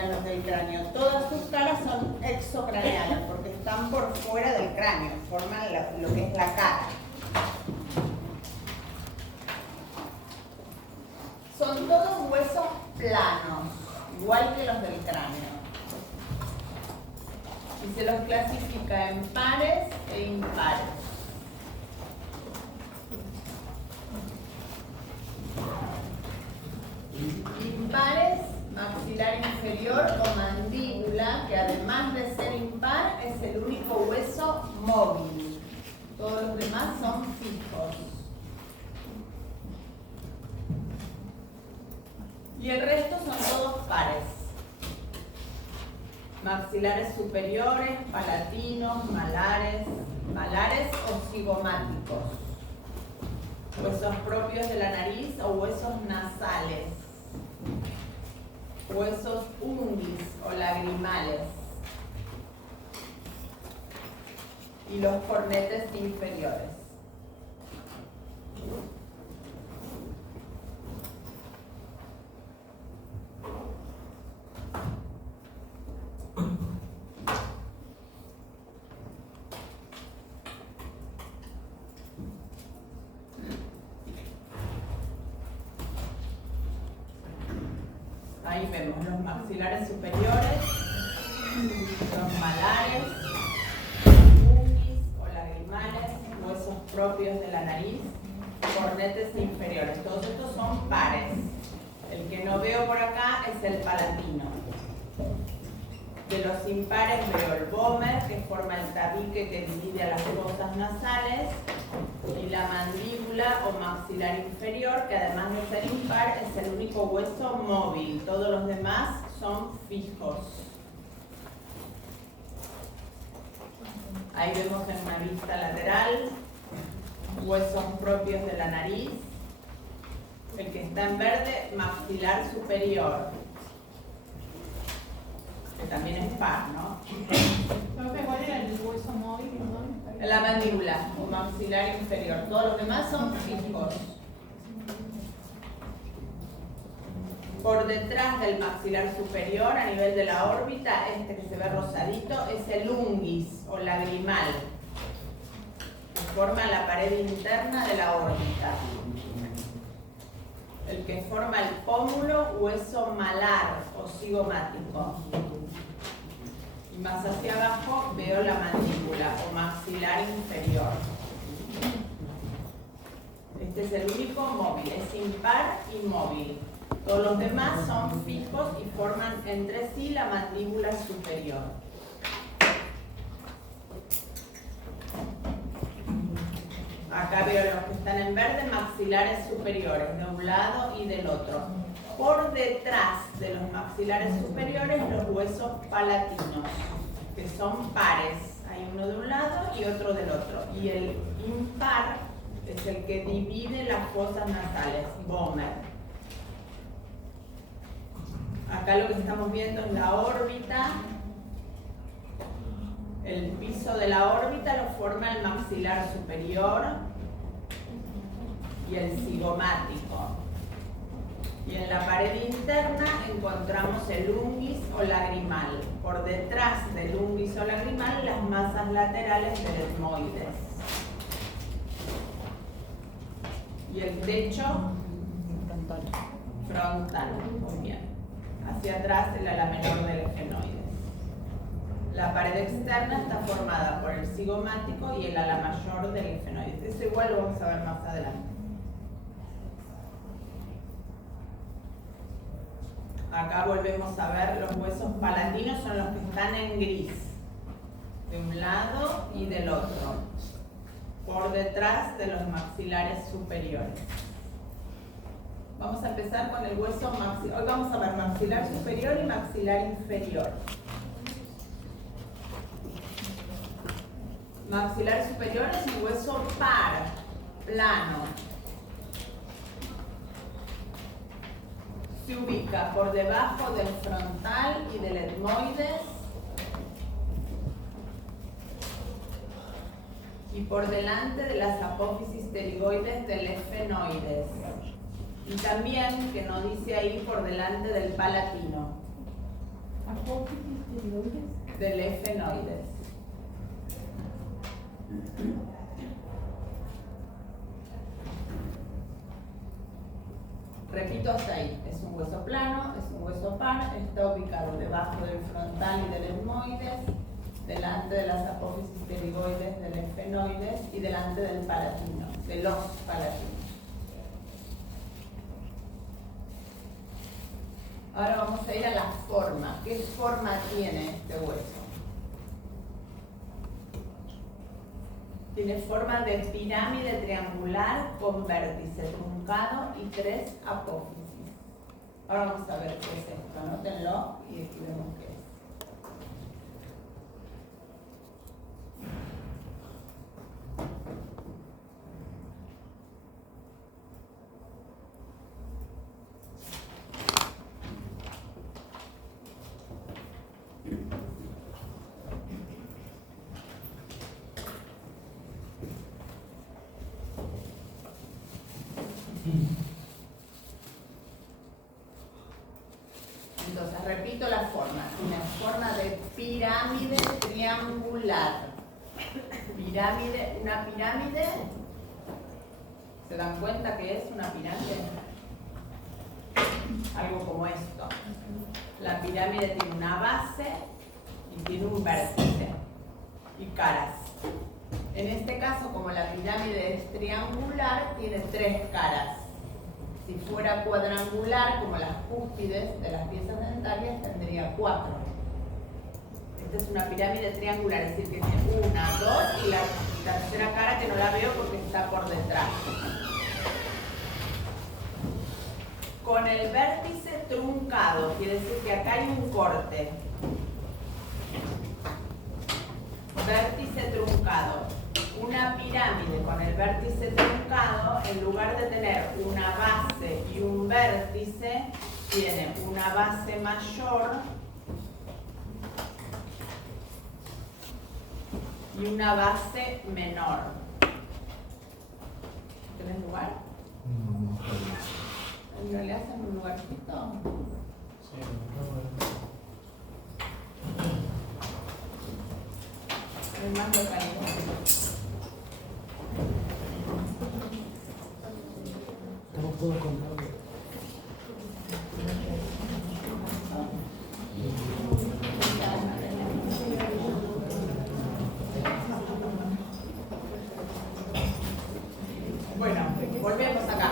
serían los del cráneo. Todas sus caras son exocraneales porque están por fuera del cráneo, forman lo que es la cara. Son todos huesos planos, igual que los del cráneo. Y se los clasifica en pares e impares. Impares, maxilar inferior o mandíbula, que además de ser impar es el único hueso móvil. Todos los demás son fijos. Y el resto son todos pares. Maxilares superiores, palatinos, malares o cigomáticos. Huesos propios de la nariz o huesos nasales. Huesos ungis o lagrimales. Y los cornetes inferiores. Ahí vemos los maxilares superiores, los malares, ungis o lagrimales, huesos propios de la nariz, cornetes inferiores. Todos estos son pares. El que no veo por acá es el palatino. De los impares veo el vómer, que forma el tabique que divide a las fosas nasales, y la mandíbula o maxilar inferior, que además de ser impar es el único hueso móvil. Todos los demás son fijos. Ahí vemos en una vista lateral huesos propios de la nariz. El que está en verde, maxilar superior, que también es par, ¿no? ¿Cuál era el hueso móvil? La mandíbula o maxilar inferior. Todos los demás son fijos. Por detrás del maxilar superior, a nivel de la órbita, este que se ve rosadito, es el ungis o lagrimal, que forma la pared interna de la órbita. El que forma el pómulo, hueso malar o cigomático. Y más hacia abajo veo la mandíbula o maxilar inferior. Este es el único móvil, es impar y móvil. Todos los demás son fijos y forman entre sí la mandíbula superior. Acá veo los que están en verde, maxilares superiores, de un lado y del otro. Por detrás de los maxilares superiores, los huesos palatinos, que son pares. Hay uno de un lado y otro del otro. Y el impar es el que divide las fosas nasales, vómer. Acá lo que estamos viendo es la órbita. El piso de la órbita lo forma el maxilar superior y el cigomático. Y en la pared interna encontramos el ungis o lagrimal. Por detrás del ungis o lagrimal, las masas laterales del etmoides. Y el techo frontal. Muy bien. Hacia atrás el ala menor del efenoides. La pared externa está formada por el cigomático y el ala mayor del efenoides. Eso igual lo vamos a ver más adelante. Acá volvemos a ver los huesos palatinos, son los que están en gris, de un lado y del otro, por detrás de los maxilares superiores. Vamos a empezar con el hueso maxilar. Hoy vamos a ver maxilar superior y maxilar inferior. Maxilar superior es un hueso par, plano. Se ubica por debajo del frontal y del etmoides y por delante de las apófisis pterigoides del efenoides. Y también, que no dice ahí, por delante del palatino. apófisis tiroides? Del efenoides. Repito hasta ahí, es un hueso plano, es un hueso par, está ubicado debajo del frontal y del etmoides, delante de las apófisis pterigoides del efenoides y delante del palatino, de los palatinos. Ahora vamos a ir a la forma. ¿Qué forma tiene este hueso? Tiene forma de pirámide triangular con vértice truncado y 3 apófisis. Ahora vamos a ver qué es esto. Anótenlo y aquí vemos qué es. Entonces, repito la forma. Tiene forma de pirámide triangular. Pirámide, una pirámide. ¿Se dan cuenta que es una pirámide? Algo como esto. La pirámide tiene una base y tiene un vértice y caras. En este caso, como la pirámide es triangular, tiene 3 caras. Si fuera cuadrangular, como las cúspides de las piezas dentarias, tendría 4. Esta es una pirámide triangular, es decir, que tiene 1, 2 y la tercera cara que no la veo porque está por detrás. Con el vértice truncado, quiere decir que acá hay un corte. Vértice truncado. Una pirámide con el vértice truncado, en lugar de tener una base y un vértice, tiene una base mayor y una base menor. ¿Tenés lugar? ¿No le hacen un lugarcito? Sí, Es más localidad. estamos todos contados. Bueno, volvemos acá.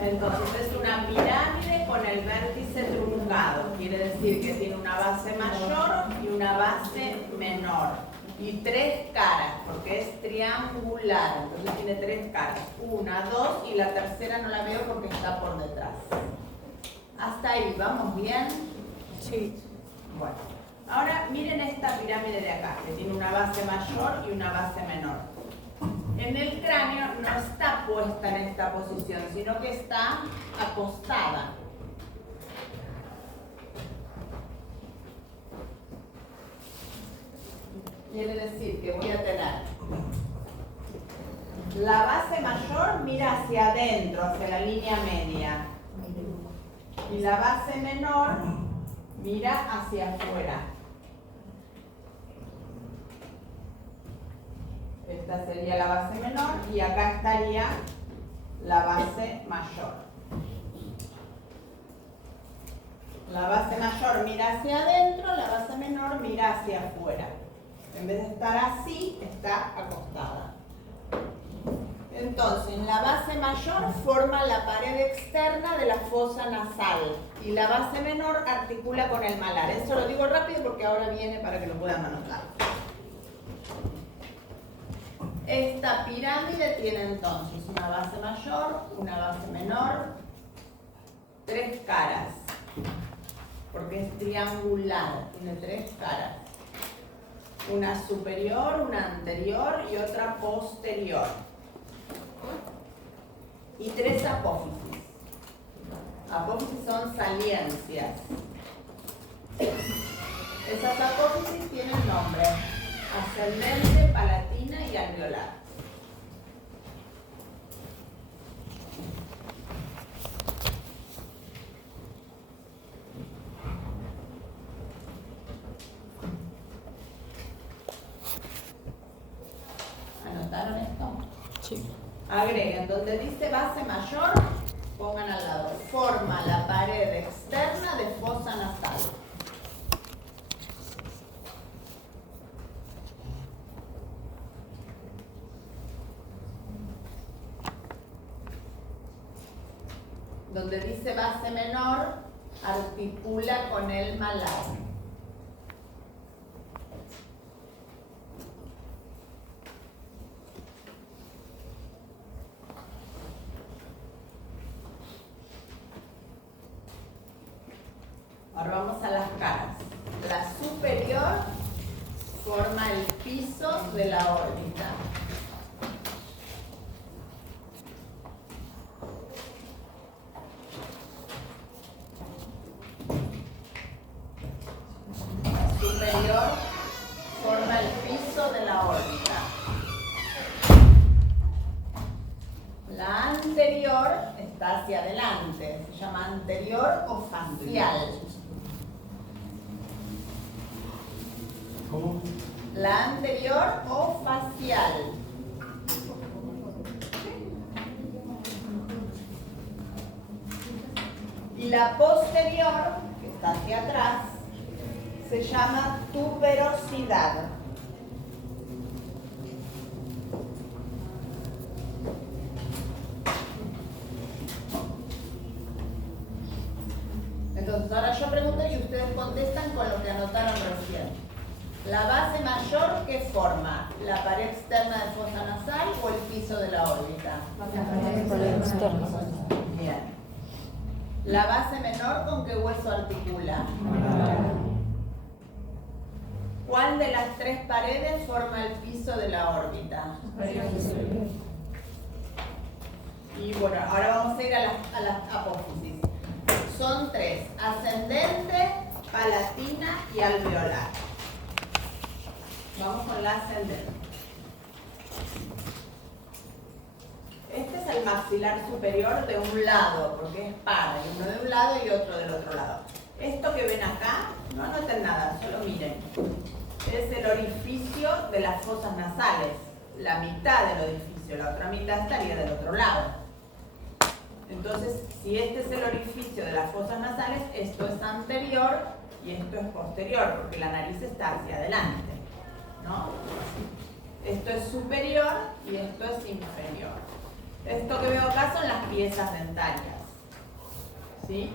Entonces es una pirámide con el vértice truncado. Quiere decir que tiene una base mayor y una base menor. Y 3 caras, porque es triangular. Entonces tiene 3 caras. 1, 2 y la tercera no la veo porque está por detrás. Hasta ahí, ¿vamos bien? Sí. Bueno, ahora miren esta pirámide de acá, que tiene una base mayor y una base menor. En el cráneo no está puesta en esta posición, sino que está acostada. Quiere decir que voy a tener la base mayor mira hacia adentro, hacia la línea media. Y la base menor mira hacia afuera. Esta sería la base menor y acá estaría la base mayor. La base mayor mira hacia adentro, la base menor mira hacia afuera. En vez de estar así, está acostada. Entonces, la base mayor forma la pared externa de la fosa nasal y la base menor articula con el malar. Eso lo digo rápido porque ahora viene para que lo puedan anotar. Esta pirámide tiene entonces una base mayor, una base menor, 3 caras, porque es triangular, tiene 3 caras. Una superior, una anterior y otra posterior. Y 3 apófisis. Apófisis son saliencias. Esas apófisis tienen nombre: ascendente, palatina y alveolar. Sí. Agreguen, donde dice base mayor, pongan al lado. Forma la pared externa de fosa nasal. Donde dice base menor, articula con el malar. Ahora vamos a las caras. La superior forma el piso de la órbita. La superior forma el piso de la órbita. La anterior está hacia adelante, se llama anterior o facial. ¿Cómo? La anterior o facial. Y la posterior, que está hacia atrás, se llama tuberosidad. Entonces, ahora yo pregunto y ustedes contestan con lo que anotaron recién. La base mayor, ¿qué forma? ¿La pared externa de fosa nasal o el piso de la órbita? La pared externa. Bien. ¿La base menor con qué hueso articula? ¿Cuál de las tres paredes forma el piso de la órbita? Y bueno, ahora vamos a ir a las apófisis. Son tres: ascendente, palatina y alveolar. Vamos con la ascendente. Este es el maxilar superior de un lado, porque es par, uno de un lado y otro del otro lado. Esto que ven acá, no anoten nada, solo miren. Es el orificio de las fosas nasales, la mitad del orificio, la otra mitad estaría del otro lado. Entonces, si este es el orificio de las fosas nasales, esto es anterior y esto es posterior, porque la nariz está hacia adelante, ¿no? Esto es superior y esto es inferior. Esto que veo acá son las piezas dentarias, ¿sí?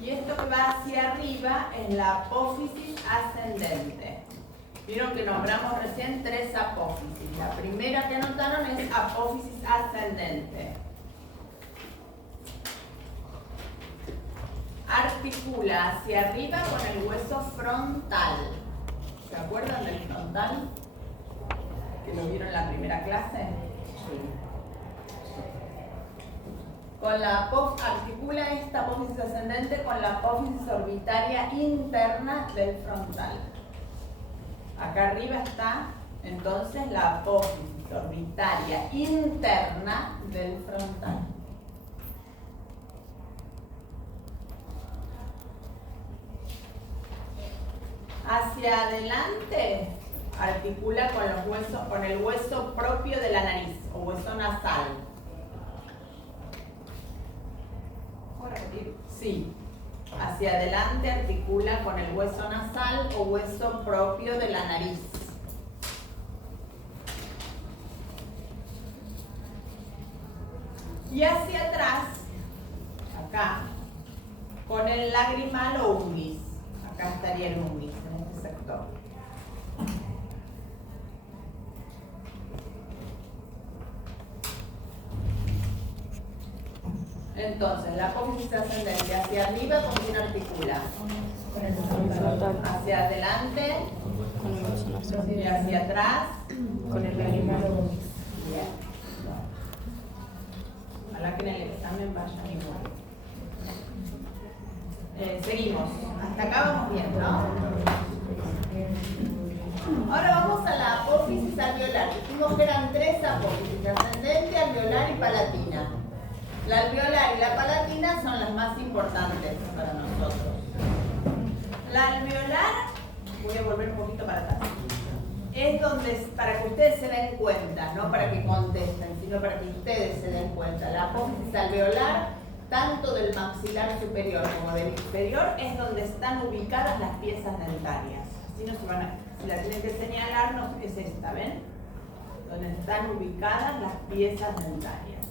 Y esto que va hacia arriba es la apófisis ascendente. Vieron que nombramos recién tres apófisis. La primera que anotaron es apófisis ascendente. Articula hacia arriba con el hueso frontal. ¿Se acuerdan del frontal? ¿Que lo vieron en la primera clase? Sí. Con la articula esta apófisis ascendente con la apófisis orbitaria interna del frontal. Acá arriba está entonces la apófisis orbitaria interna del frontal. Hacia adelante articula con los huesos, con el hueso propio de la nariz o hueso nasal. ¿Puedo repetir? Sí. Hacia adelante articula con el hueso nasal o hueso propio de la nariz. Y hacia atrás, acá, con el lagrimal o unguis. Acá estaría el unguis, en este sector. Entonces, la apófisis ascendente hacia arriba, ¿con quién articula? Hacia adelante y hacia atrás Con el lagrimal. Bien. Ojalá que en el examen vayan igual. Seguimos. Hasta acá vamos bien, ¿no? Ahora vamos a la apófisis alveolar. Dijimos que eran tres apófisis: ascendente, alveolar y palatina. La alveolar y la palatina son las más importantes para nosotros. La alveolar, voy a volver un poquito para atrás. es donde, para que ustedes se den cuenta, no para que contesten, sino para que ustedes se den cuenta. La apófisis alveolar, tanto del maxilar superior como del inferior, es donde están ubicadas las piezas dentarias. Así no se van a, si la tienen que señalar, no, es esta, ¿ven? Donde están ubicadas las piezas dentarias.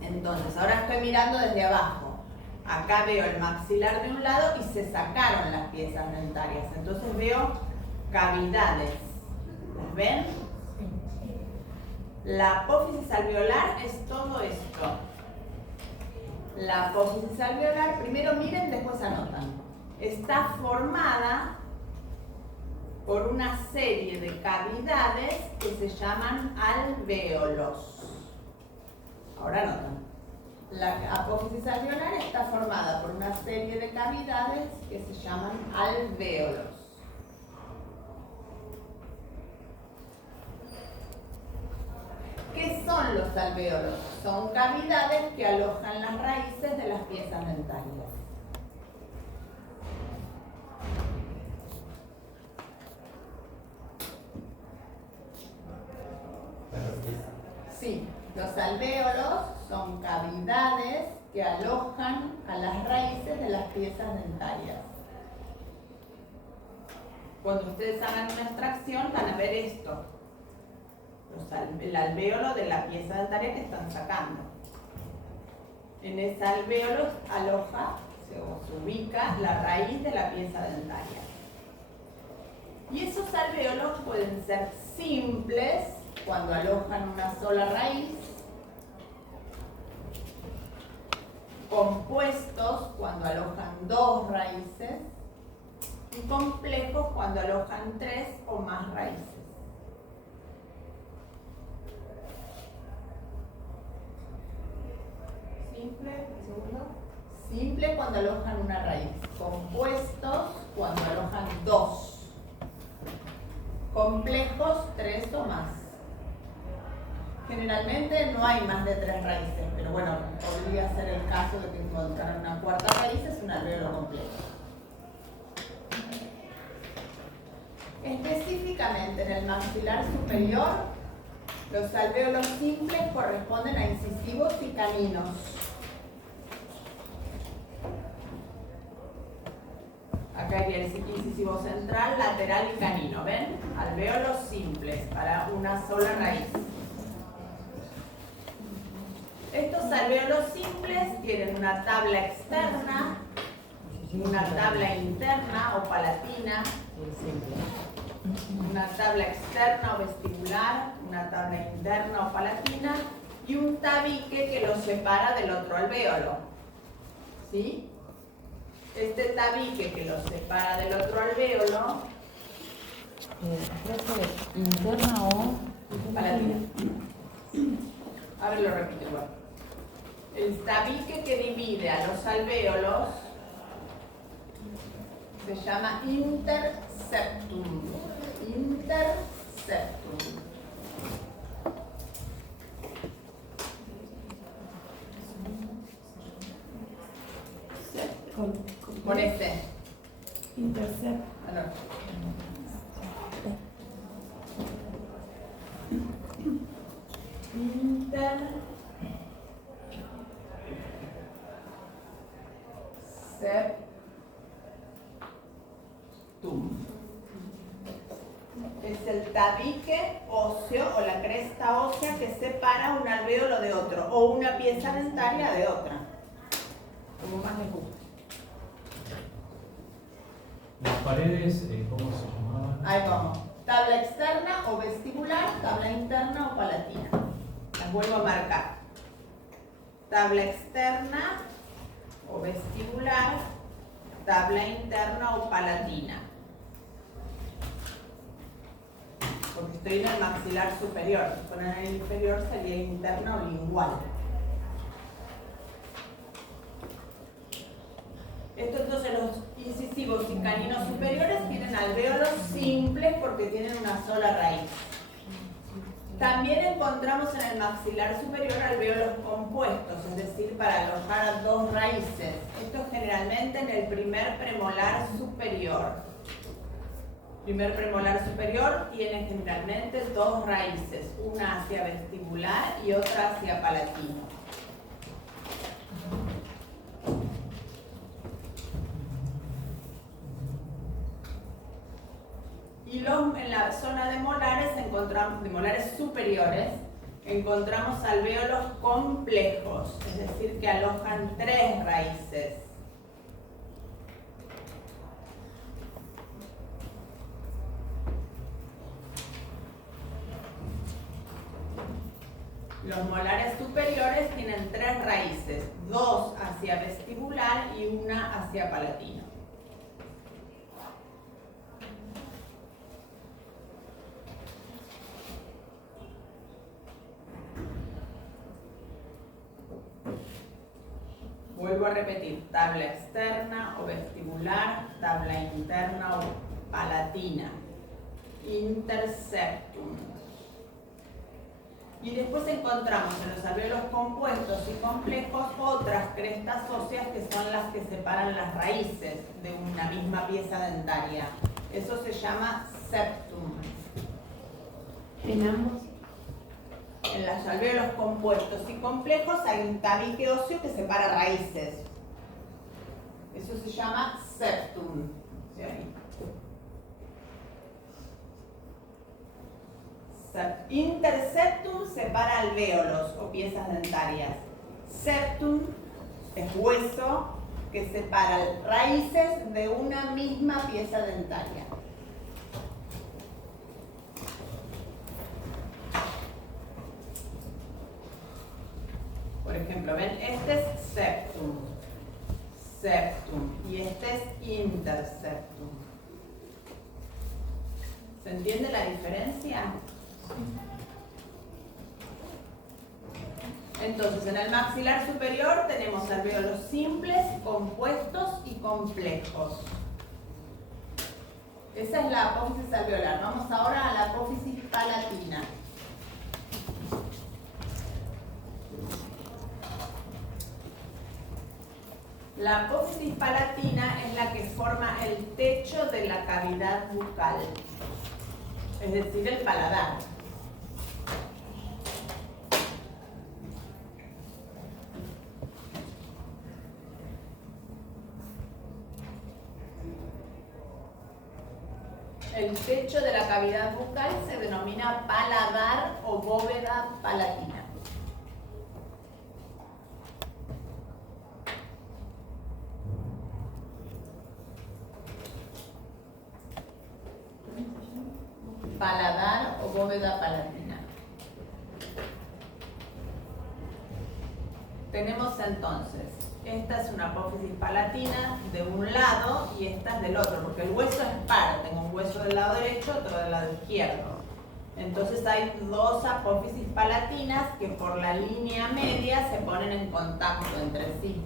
Entonces, ahora estoy mirando desde abajo. Acá veo el maxilar de un lado y se sacaron las piezas dentarias. Entonces veo cavidades. ¿Las ven? La apófisis alveolar es todo esto. La apófisis alveolar, primero miren, después anotan. Está formada por una serie de cavidades que se llaman alvéolos. Ahora anotan. La apófisis alveolar está formada por una serie de cavidades que se llaman alvéolos. ¿Qué son los alvéolos? Son cavidades que alojan las raíces de las piezas dentarias. Sí, los alvéolos son cavidades que alojan a las raíces de las piezas dentarias. Cuando ustedes hagan una extracción van a ver esto. El alvéolo de la pieza dentaria que están sacando. En ese alvéolo aloja o se ubica la raíz de la pieza dentaria. Y esos alvéolos pueden ser simples cuando alojan una sola raíz, compuestos cuando alojan dos raíces y complejos cuando alojan tres o más raíces. Simple, segundo. Simple cuando alojan una raíz. Compuestos cuando alojan dos. Complejos, tres o más. Generalmente no hay más de tres raíces, pero bueno, podría ser el caso de que encontraran una cuarta raíz, es un alvéolo complejo. Específicamente en el maxilar superior, los alvéolos simples corresponden a incisivos y caninos. Acá hay el incisivo central, lateral y canino, ¿ven? Alvéolos simples para una sola raíz. Estos alvéolos simples tienen una tabla externa, una tabla interna o palatina, una tabla externa o vestibular, una tabla interna o palatina y un tabique que los separa del otro alvéolo. ¿Sí? Este tabique que los separa del otro alvéolo, interna o palatina. Ahora lo repito igual. El tabique que divide a los alvéolos se llama interseptum. Interseptum. Con este. Intercept. Interseptum. Es el tabique óseo o la cresta ósea que separa un alvéolo de otro o una pieza dentaria de otra, como más les guste. Las paredes, ¿cómo se llamaban? Ahí vamos. Tabla externa o vestibular, tabla interna o palatina. Las vuelvo a marcar. Tabla externa o vestibular, tabla interna o palatina. Porque estoy en el maxilar superior. Si fuera en el inferior sería interna o lingual. Esto entonces los incisivos y caninos superiores tienen alvéolos simples porque tienen una sola raíz. También encontramos en el maxilar superior alvéolos compuestos, es decir, para alojar a dos raíces. Esto es generalmente en el primer premolar superior. Primer premolar superior tiene generalmente dos raíces, una hacia vestibular y otra hacia palatino. Y en la zona de molares, de molares superiores, encontramos alvéolos complejos, es decir, que alojan tres raíces. Los molares superiores tienen tres raíces, dos hacia vestibular y una hacia palatino. Vuelvo a repetir, tabla externa o vestibular, tabla interna o palatina, interseptum. Y después encontramos en los alvéolos compuestos y complejos otras crestas óseas que son las que separan las raíces de una misma pieza dentaria. Eso se llama septum. En ambos. En los alvéolos compuestos y complejos hay un tabique óseo que separa raíces. Eso se llama septum. ¿Sí? Interseptum separa alvéolos o piezas dentarias. Septum es hueso que separa raíces de una misma pieza dentaria. Por ejemplo, ven, este es septum, y este es interseptum. ¿Se entiende la diferencia? Entonces, en el maxilar superior tenemos alvéolos simples, compuestos y complejos. Esa es la apófisis alveolar. Vamos ahora a la apófisis palatina. La apófisis palatina es la que forma el techo de la cavidad bucal, es decir, el paladar. El techo de la cavidad bucal se denomina paladar o bóveda palatina. Paladar o bóveda palatina. Tenemos entonces, esta es una apófisis palatina de un lado y esta es del otro, porque el hueso es par, tengo un hueso del lado derecho, otro del lado izquierdo. Entonces hay dos apófisis palatinas que por la línea media se ponen en contacto entre sí.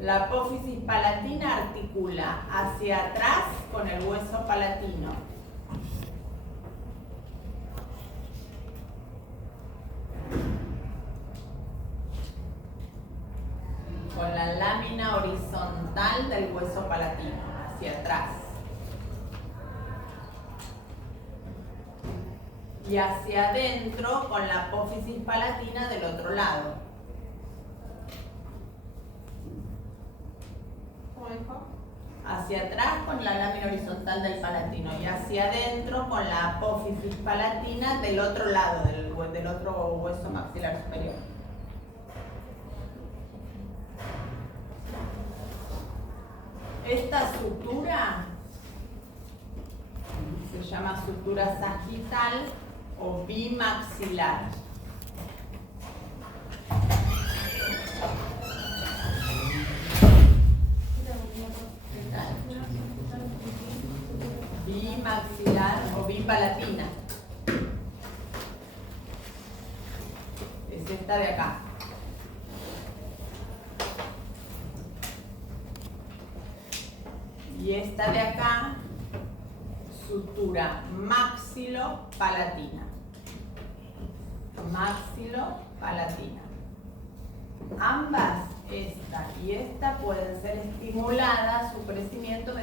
La apófisis palatina articula hacia atrás con el hueso palatino. Con la lámina horizontal del hueso palatino, hacia atrás. Y hacia adentro con la apófisis palatina del otro lado. ¿Cómo dijo? Hacia atrás con la lámina horizontal del palatino y hacia adentro con la apófisis palatina del otro lado, del otro hueso maxilar superior. Esta sutura se llama sutura sagital o bimaxilar. Bimaxilar o bipalatina. Es esta de acá. Y esta de acá, sutura maxilo-palatina. Maxilo-palatina. Ambas esta y esta pueden ser estimuladas su crecimiento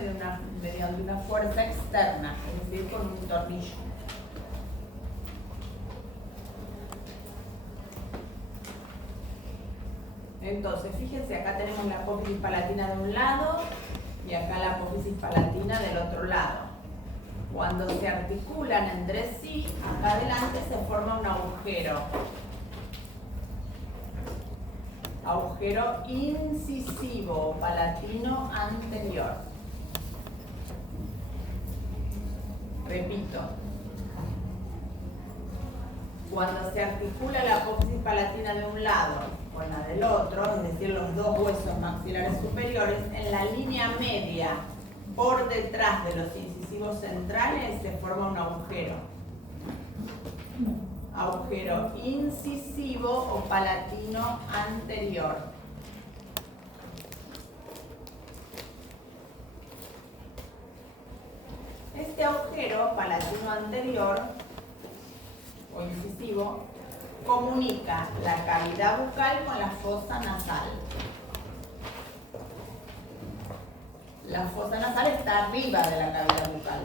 mediante una fuerza externa, es decir, con un tornillo. Entonces, fíjense, acá tenemos la apófisis palatina de un lado y acá la apófisis palatina del otro lado. Cuando se articulan entre sí, acá adelante se forma un agujero. Agujero incisivo palatino anterior. Repito. Cuando se articula la apófisis palatina de un lado con la del otro, es decir, los dos huesos maxilares superiores, en la línea media, por detrás de los incisivos centrales, se forma un agujero. Agujero incisivo o palatino anterior. Este agujero palatino anterior o incisivo comunica la cavidad bucal con la fosa nasal. La fosa nasal está arriba de la cavidad bucal.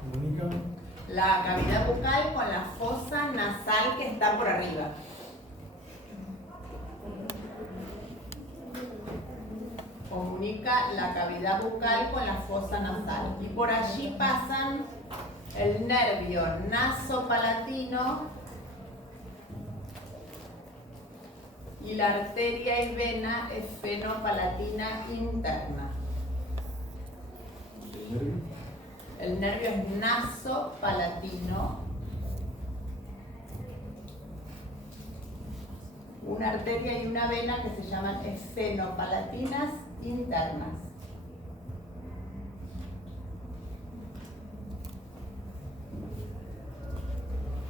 Comunica. La cavidad bucal con la fosa nasal que está por arriba. Comunica la cavidad bucal con la fosa nasal. Y por allí pasan el nervio nasopalatino y la arteria y vena esfenopalatina interna. El nervio es nasopalatino. Una arteria y una vena que se llaman esfenopalatinas internas.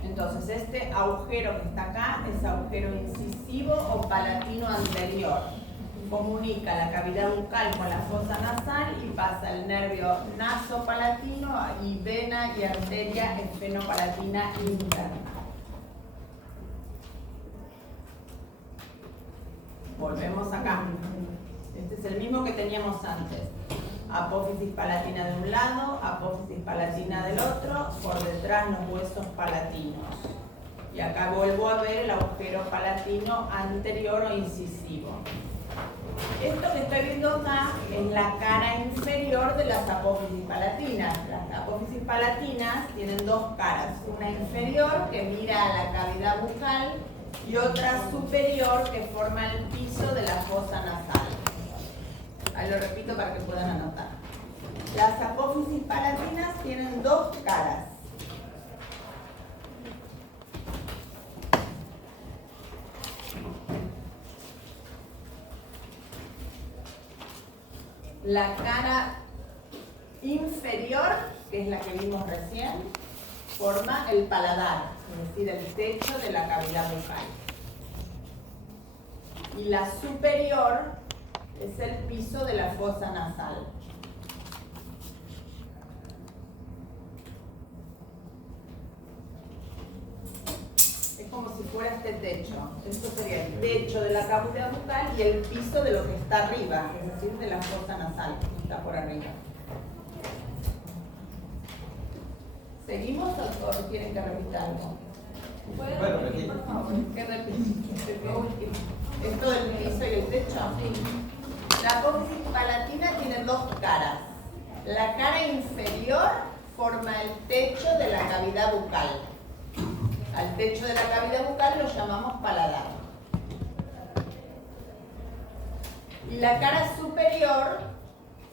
Entonces, este agujero que está acá es agujero incisivo o palatino anterior. Comunica la cavidad bucal con la fosa nasal y pasa el nervio nasopalatino y vena y arteria esfenopalatina interna. Volvemos acá. Este es el mismo que teníamos antes. Apófisis palatina de un lado, apófisis palatina del otro, por detrás los huesos palatinos. Y acá vuelvo a ver el agujero palatino anterior o incisivo. Esto que estoy viendo acá es la cara inferior de las apófisis palatinas. Las apófisis palatinas tienen dos caras, una inferior que mira a la cavidad bucal y otra superior que forma el piso de la fosa nasal. Ahí lo repito para que puedan anotar. Las apófisis palatinas tienen dos caras. La cara inferior, que es la que vimos recién, forma el paladar, es decir, el techo de la cavidad bucal. Y la superior es el piso de la fosa nasal. Es como si fuera este techo. Esto sería el techo de la cavidad bucal y el piso de lo que está arriba, es decir, de la fosa nasal, que está por arriba. ¿Seguimos o quieren que repita algo? Bueno, repite. Por favor, que repite. ¿Esto del piso y el techo? Sí. La apófisis palatina tiene dos caras. La cara inferior forma el techo de la cavidad bucal. Al techo de la cavidad bucal lo llamamos paladar. Y la cara superior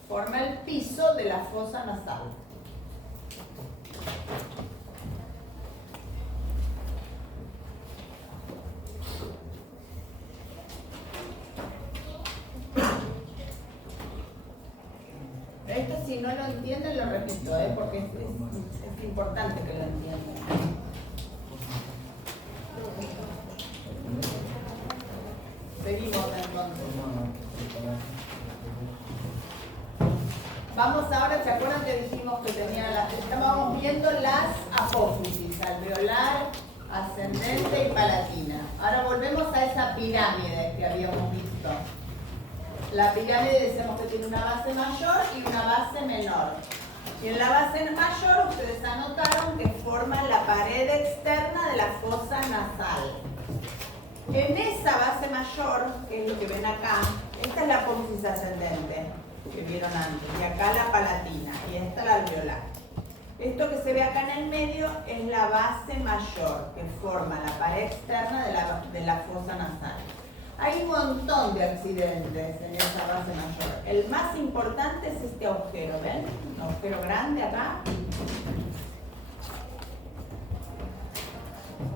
forma el piso de la fosa nasal. Esto, si no lo entienden, lo repito, porque es importante que lo entiendan. Seguimos entonces. Vamos ahora, ¿se acuerdan que dijimos que estábamos viendo las apófisis alveolar ascendente y palatina. Ahora volvemos a esa pirámide que habíamos visto. La pirámide decimos que tiene una base mayor y una base menor. Y en la base mayor ustedes anotaron que forma la pared externa de la fosa nasal. En esa base mayor, que es lo que ven acá, esta es la apófisis ascendente que vieron antes, y acá la palatina, y esta la alveolar. Esto que se ve acá en el medio es la base mayor, que forma la pared externa de la fosa nasal. Hay un montón de accidentes en esa base mayor. El más importante es este agujero, ¿ven? Un agujero grande acá.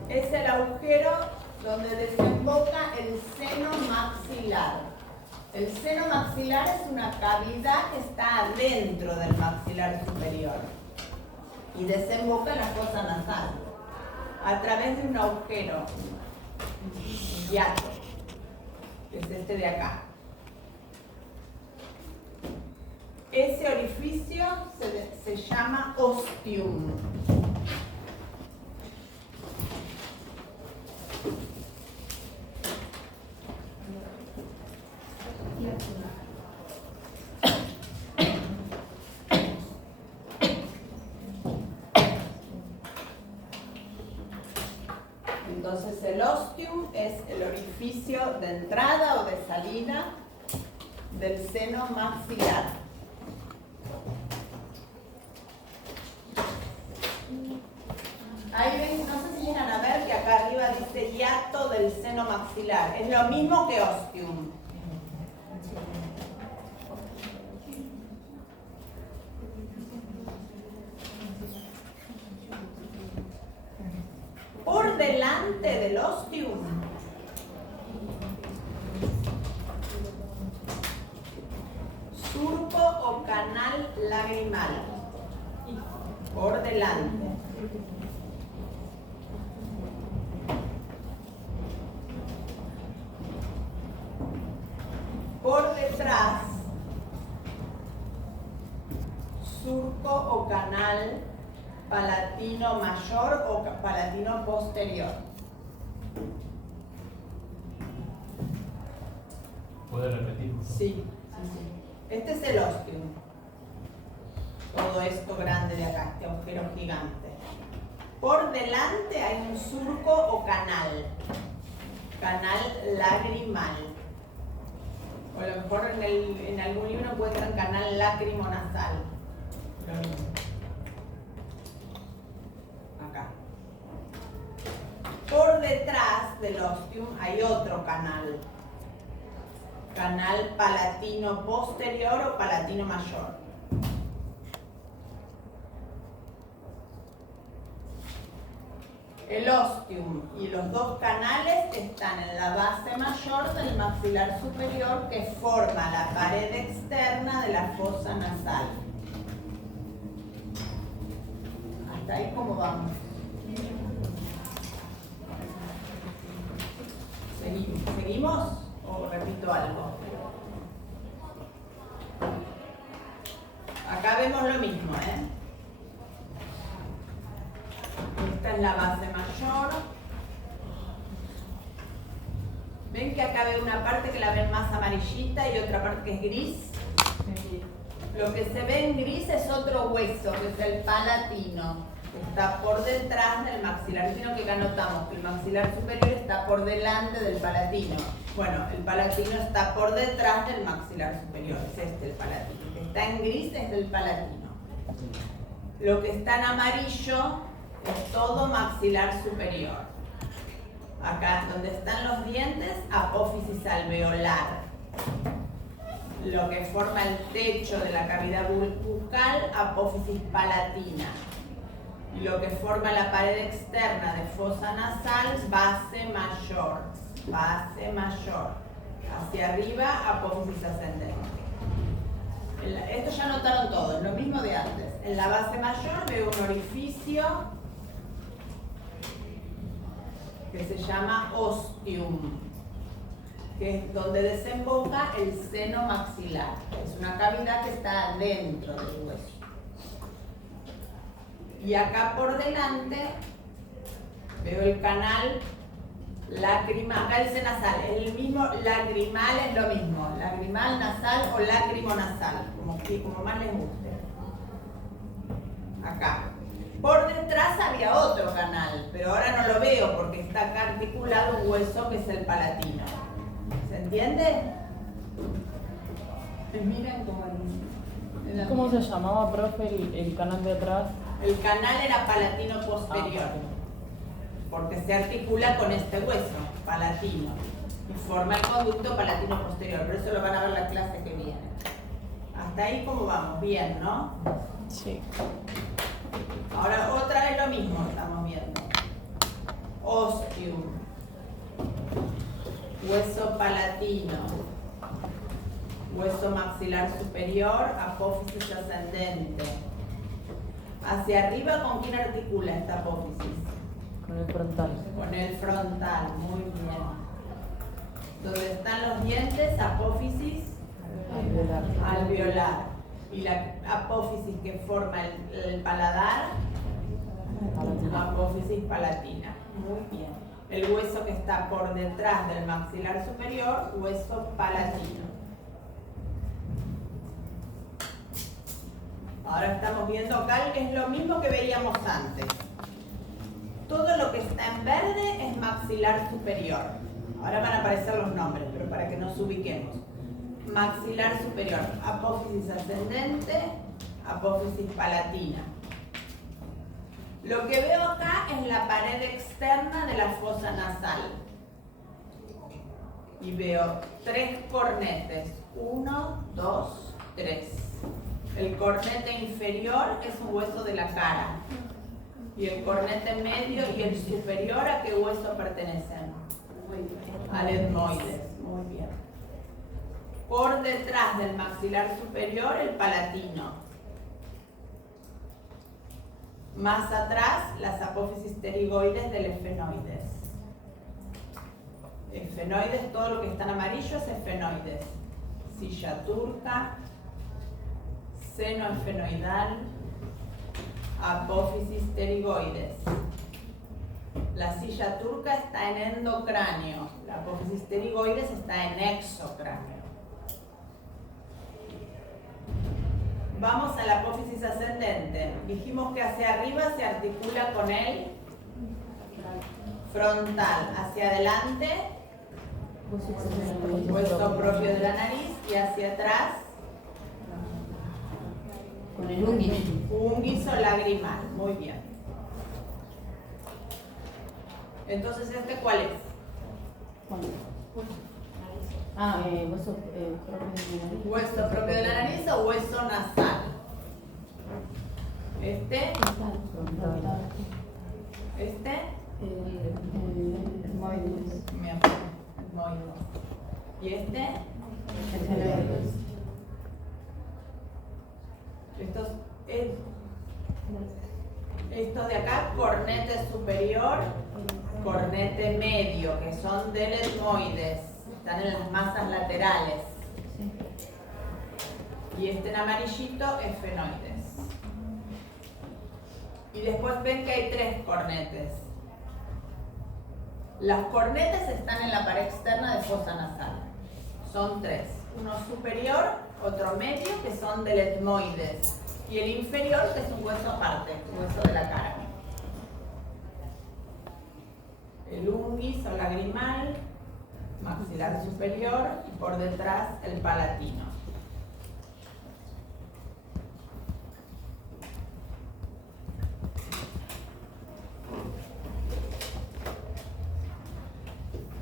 Es el agujero donde desemboca el seno maxilar. El seno maxilar es una cavidad que está adentro del maxilar superior y desemboca en la fosa nasal a través de un agujero, un hiato, que es este de acá. Ese orificio se llama ostium. Entonces el ostium es el orificio de entrada o de salida del seno maxilar. Ahí ven, no sé si llegan a ver que acá arriba dice hiato del seno maxilar. Es lo mismo que ostium. Por delante del ostium surco o canal lagrimal. Por delante. Por detrás, surco o canal palatino mayor o palatino posterior. ¿Puede repetir? Sí. Este es el ostium. Todo esto grande de acá, este agujero gigante. Por delante hay un surco o canal. Canal lagrimal. O a lo mejor en algún libro encuentran canal lacrimonasal. Lo mismo. Acá. Por detrás del ostium hay otro canal. Canal palatino posterior o palatino mayor. El ostium y los dos canales están en la base mayor del maxilar superior que forma la pared externa de la fosa nasal. Hasta ahí, ¿cómo vamos? ¿Seguimos o repito algo? Acá vemos lo mismo, ¿eh? Esta es la base mayor. ¿Ven que acá ven una parte que la ven más amarillita y otra parte que es gris? Lo que se ve en gris es otro hueso, que es el palatino, que está por detrás del maxilar. Sino que acá notamos que el maxilar superior está por delante del palatino. Bueno, el palatino está por detrás del maxilar superior, es este el palatino. El que está en gris es el palatino. Lo que está en amarillo es todo maxilar superior. Acá donde están los dientes, apófisis alveolar. Lo que forma el techo de la cavidad bucal, apófisis palatina. Y lo que forma la pared externa de fosa nasal, base mayor. Base mayor. Hacia arriba, apófisis ascendente. Esto ya notaron todos, lo mismo de antes. En la base mayor veo un orificio que se llama ostium, que es donde desemboca el seno maxilar. Es una cavidad que está dentro del hueso. Y acá por delante Veo el canal lacrimal, acá dice nasal, el mismo lagrimal es lo mismo, lagrimal, nasal o lacrimonasal, como más les guste. Acá. Por detrás había otro canal, pero ahora no lo veo porque está acá articulado un hueso que es el palatino. ¿Se entiende? Miren como ¿Cómo se llamaba, profe, el canal de atrás? el canal era palatino posterior, porque se articula con este hueso, palatino, y forma el conducto palatino posterior, pero eso lo van a ver la clase que viene. Hasta ahí como vamos, bien, ¿no? Sí. Ahora otra vez lo mismo estamos viendo. Ostium, hueso palatino, hueso maxilar superior, apófisis ascendente. Hacia arriba, ¿con quién articula esta apófisis? Con el frontal. Con el frontal, muy bien. Donde están los dientes, apófisis Alveolar. alveolar. Y la apófisis que forma el paladar, apófisis palatina. Muy bien. El hueso que está por detrás del maxilar superior, hueso palatino. Ahora estamos viendo acá que es lo mismo que veíamos antes. Todo lo que está en verde es maxilar superior. Ahora van a aparecer los nombres, pero para que nos ubiquemos. Maxilar superior, apófisis ascendente, apófisis palatina. Lo que veo acá es la pared externa de la fosa nasal. Y veo 3 cornetes. 1, 2, 3. El cornete inferior es un hueso de la cara. Y el cornete medio y el superior, ¿a qué hueso pertenecen? Al etmoides. Muy bien. Por detrás del maxilar superior, el palatino. Más atrás, las apófisis pterigoides del esfenoides. Esfenoides, todo lo que está en amarillo es esfenoides. Silla turca, seno esfenoidal, apófisis pterigoides. La silla turca está en endocráneo, la apófisis pterigoides está en exocráneo. Vamos a la apófisis ascendente. Dijimos que hacia arriba se articula con el frontal, hacia adelante, hueso propio de la nariz, y hacia atrás, Con el unguis. unguis o lagrimal. Muy bien. Entonces, ¿este cuál es? Hueso propio de la nariz. ¿Hueso propio de la nariz o hueso nasal? Este, este, me acuerdo, etmoides. Y este, estos de acá, cornete superior, cornete medio, que son del etmoides, están en las masas laterales. Y este en amarillito, esfenoides. Y después ven que hay 3 cornetes. Las cornetes están en la pared externa de fosa nasal. Son 3. Uno superior, otro medio, que son del etmoides. Y el inferior, que es un hueso aparte, hueso de la cara. El unguis o lagrimal, maxilar superior, y por detrás el palatino.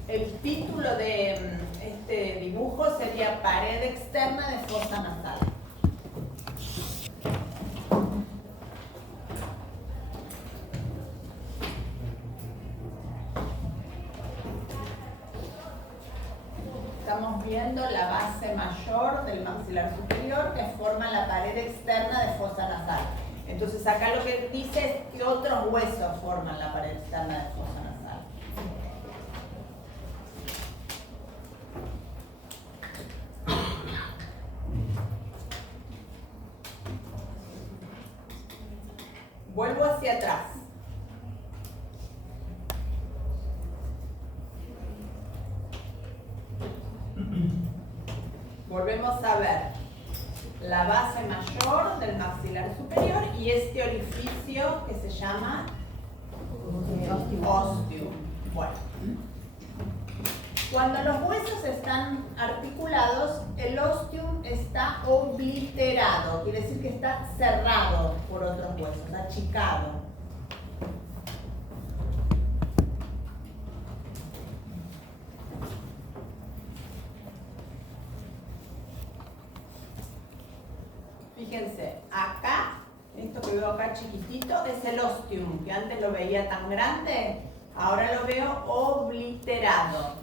El título de este dibujo sería pared externa de fosa nasal. Estamos viendo la base mayor del maxilar superior que forma la pared externa de fosa nasal. Entonces acá lo que dice es que otros huesos forman la pared externa de fosa nasal. Vuelvo hacia atrás. volvemos a ver la base mayor del maxilar superior y este orificio que se llama ostium. Bueno, cuando los huesos están articulados, el ostium está obliterado, quiere decir que está cerrado por otros huesos, achicado. Fíjense, acá, esto que veo acá chiquitito, es el ostium, que antes lo veía tan grande, ahora lo veo obliterado.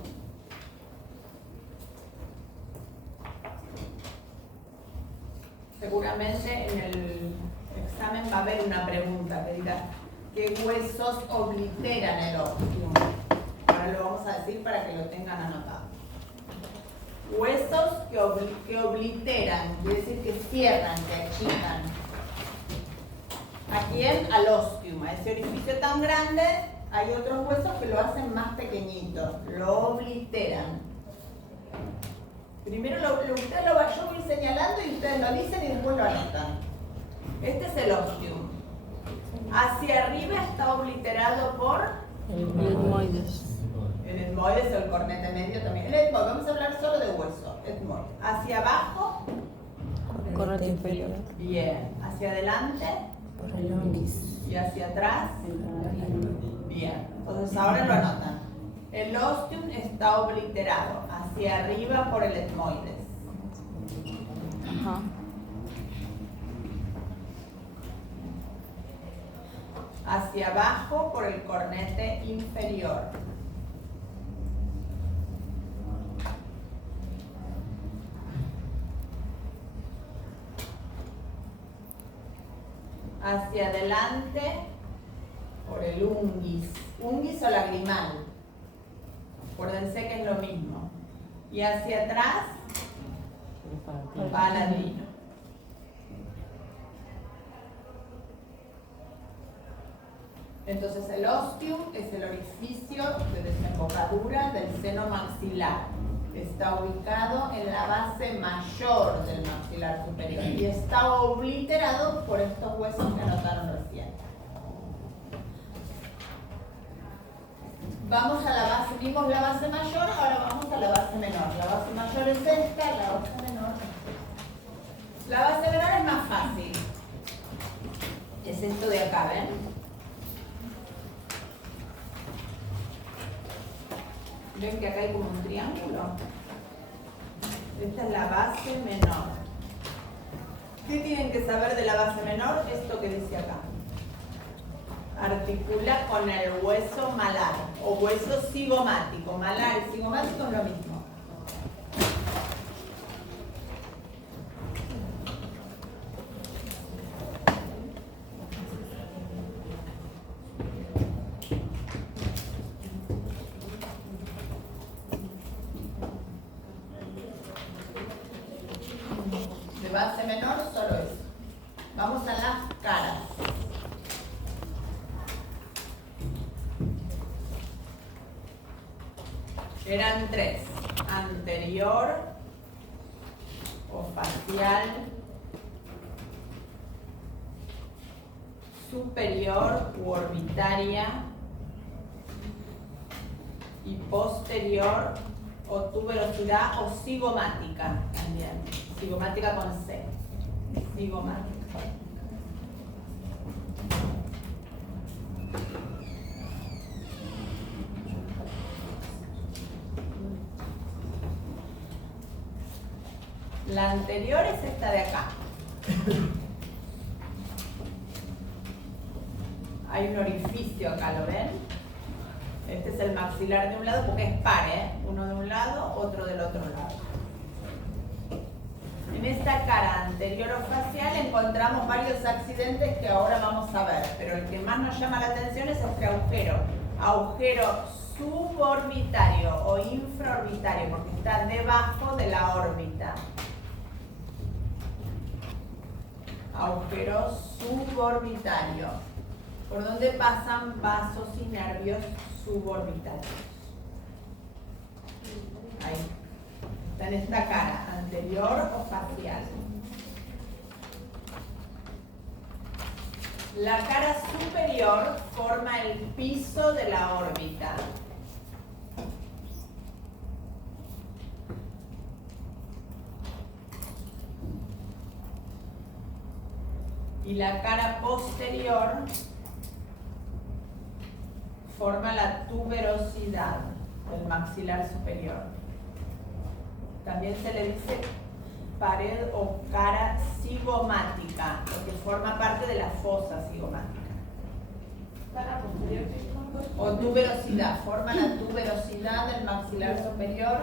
Seguramente en el examen va a haber una pregunta que diga ¿qué huesos obliteran el ostium? Ahora lo vamos a decir para que lo tengan anotado. Huesos que obliteran, quiere decir que cierran, que achican. ¿A quién? Al ostium. A ese orificio tan grande hay otros huesos que lo hacen más pequeñito, lo obliteran. Primero ustedes yo voy señalando y ustedes lo dicen y después lo anotan. Este es el ostium. Hacia arriba está obliterado por El etmoides. el etmoides o el cornete medio también. El etmoides, vamos a hablar solo de hueso. Etmoides. Hacia abajo. Cornete inferior. Bien. Hacia adelante. Por el longuis. Y hacia atrás. Bien. Entonces ahora lo anotan. El ostium está obliterado hacia arriba por el etmoides. Ajá. Hacia abajo por el cornete inferior. Hacia adelante por el unguis. Unguis o lagrimal. Acuérdense que es lo mismo. Y hacia atrás, palatino. Entonces el ostium es el orificio de desembocadura del seno maxilar. Está ubicado en la base mayor del maxilar superior y está obliterado por estos huesos que anotaron recién. Vamos a la base, vimos la base mayor, ahora vamos a la base menor. La base mayor es esta, la base menor. La base menor es más fácil. Es esto de acá, ¿ven? ¿Ven que acá hay como un triángulo? Esta es la base menor. ¿Qué tienen que saber de la base menor? Esto que dice acá. Articula con el hueso malar o hueso cigomático. Malar y cigomático es lo mismo. De base menor solo eso. Vamos a las caras. Eran tres: anterior o facial, superior u orbitaria y posterior o tuberosidad o cigomática también. Cigomática con C. Cigomática. La anterior es esta de acá. Hay un orificio acá, ¿lo ven? Este es el maxilar de un lado porque es par, ¿eh? Uno de un lado, otro del otro lado. En esta cara anterior o facial encontramos varios accidentes que ahora vamos a ver, pero el que más nos llama la atención es este agujero. Agujero suborbitario o infraorbitario, porque está debajo de la órbita. Agujero suborbitario, por donde pasan vasos y nervios suborbitarios. Ahí. Está en esta cara, anterior o facial. La cara superior forma el piso de la órbita. Y la cara posterior forma la tuberosidad del maxilar superior. También se le dice pared o cara cigomática, porque forma parte de la fosa cigomática. Cara posterior o tuberosidad, forma la tuberosidad del maxilar superior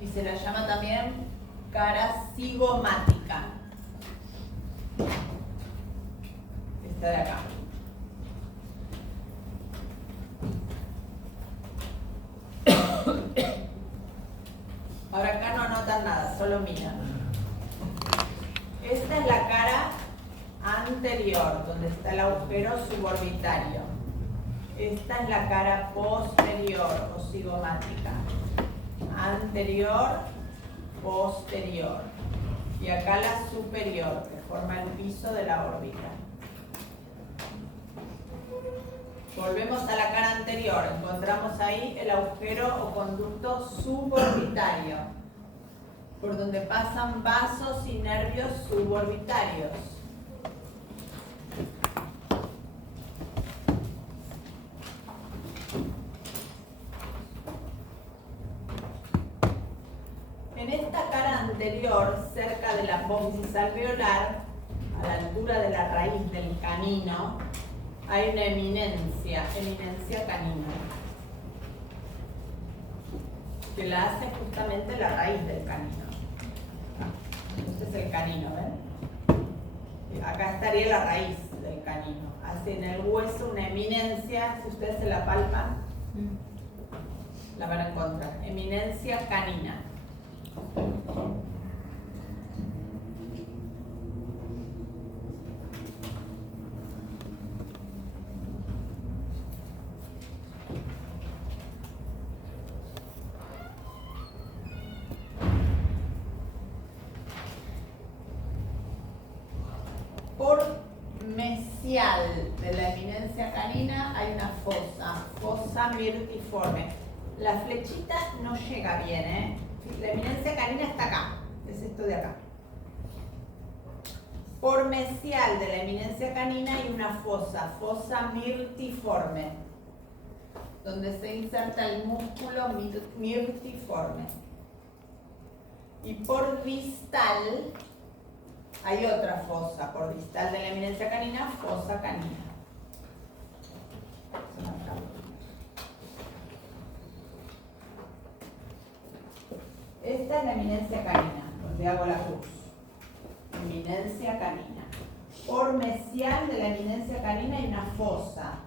y se la llama también cara cigomática. Esta de acá. Ahora acá no anotan nada, solo miran. Esta es la cara anterior, donde está el agujero suborbitario. Esta es la cara posterior o cigomática. Anterior, posterior. Y acá la superior, que forma el piso de la órbita. Volvemos a la cara anterior, encontramos ahí el agujero o conducto suborbitario, por donde pasan vasos y nervios suborbitarios. En esta cara anterior, cerca de la apófisis alveolar, a la altura de la raíz del canino, hay una eminencia canina, que la hace justamente la raíz del canino. Este es el canino, ¿ven? Acá estaría la raíz del canino. Hace en el hueso una eminencia, si ustedes se la palpan, la van a encontrar. Eminencia canina. Por mesial de la eminencia canina hay una fosa mirtiforme. La flechita no llega bien, ¿eh? La eminencia canina está acá, es esto de acá. Por mesial de la eminencia canina hay una fosa mirtiforme, donde se inserta el músculo mirtiforme. Y por distal hay otra fosa, por distal de la eminencia canina, fosa canina. Esta es la eminencia canina, donde hago la cruz. Eminencia canina. Por mesial de la eminencia canina hay una fosa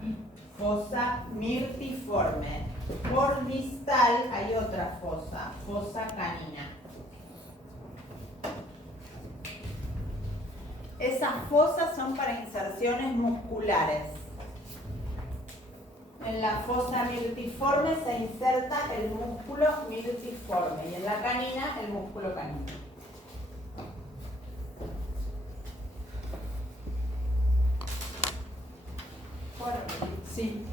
mirtiforme. Por distal hay otra fosa canina. Esas fosas son para inserciones musculares. En la fosa mirtiforme se inserta el músculo mirtiforme y en la canina el músculo canino. Sí.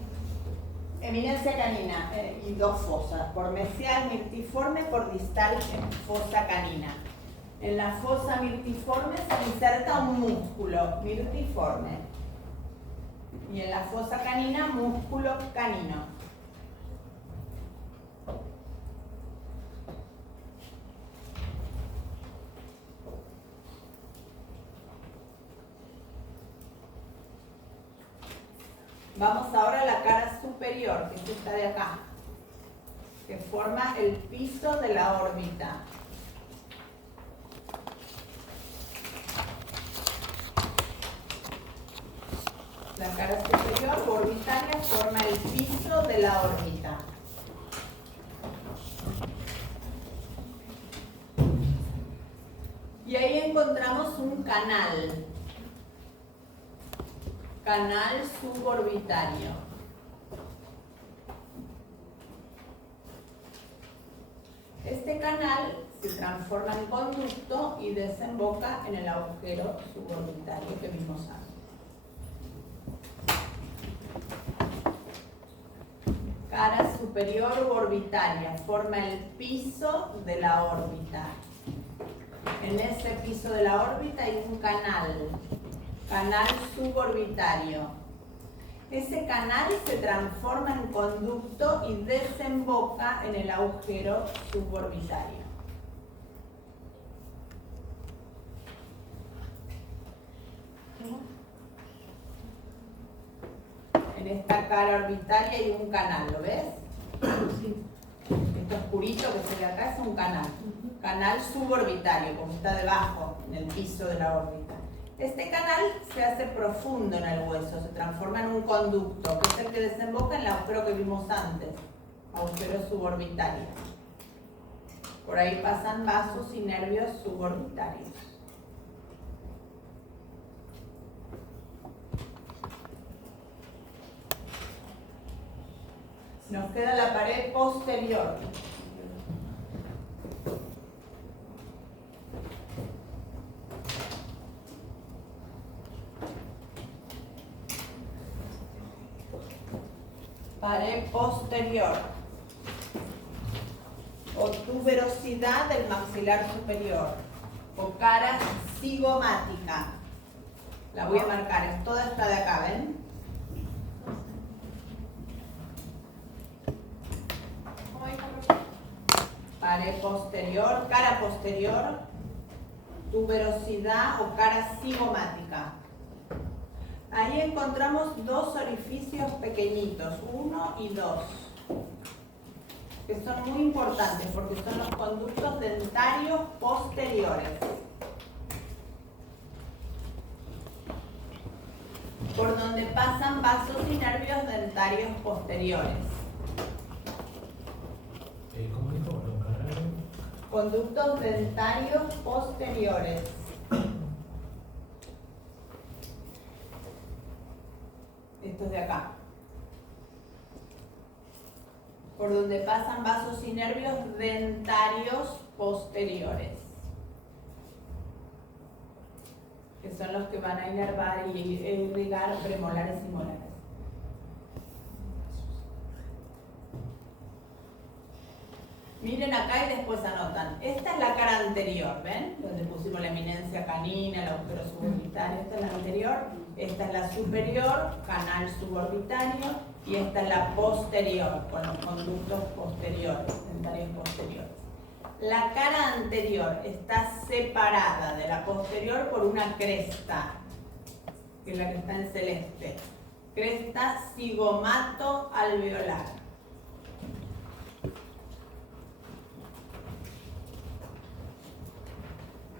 Eminencia canina y dos fosas, por mesial mirtiforme, por distal fosa canina. En la fosa mirtiforme se inserta un músculo mirtiforme y en la fosa canina músculo canino. Vamos ahora a la cara superior, que es esta de acá, que forma el piso de la órbita. La cara superior orbitaria forma el piso de la órbita. Y ahí encontramos un canal suborbitario. Este canal se transforma en conducto y desemboca en el agujero suborbitario que vimos antes. Cara superior orbitaria forma el piso de la órbita. En ese piso de la órbita hay un canal suborbitario. Ese canal se transforma en conducto y desemboca en el agujero suborbitario. En esta cara orbitaria hay un canal, ¿lo ves? Sí. Esto oscurito que se ve acá es un canal. Canal suborbitario, como está debajo, en el piso de la órbita. Este canal se hace profundo en el hueso, se transforma en un conducto, que es el que desemboca en el agujero que vimos antes, agujero suborbitario. Por ahí pasan vasos y nervios suborbitarios. Nos queda la pared posterior. Pared posterior o tuberosidad del maxilar superior o cara cigomática. La voy a marcar, es toda esta de acá, ¿ven? Pared posterior, cara posterior, tuberosidad o cara cigomática. Ahí encontramos dos orificios pequeñitos, 1 y 2, que son muy importantes porque son los conductos dentarios posteriores. Por donde pasan vasos y nervios dentarios posteriores. ¿Cómo dijo? Conductos dentarios posteriores. Estos de acá. Por donde pasan vasos y nervios dentarios posteriores. Que son los que van a inervar y irrigar premolares y molares. Miren acá y después anotan. Esta es la cara anterior, ¿ven? Donde pusimos la eminencia canina, el agujero suborbitario. Esta es la anterior. Esta es la superior, canal suborbitario. Y esta es la posterior, con los conductos posteriores, dentarios posteriores. La cara anterior está separada de la posterior por una cresta, que es la que está en celeste. Cresta cigomato-alveolar.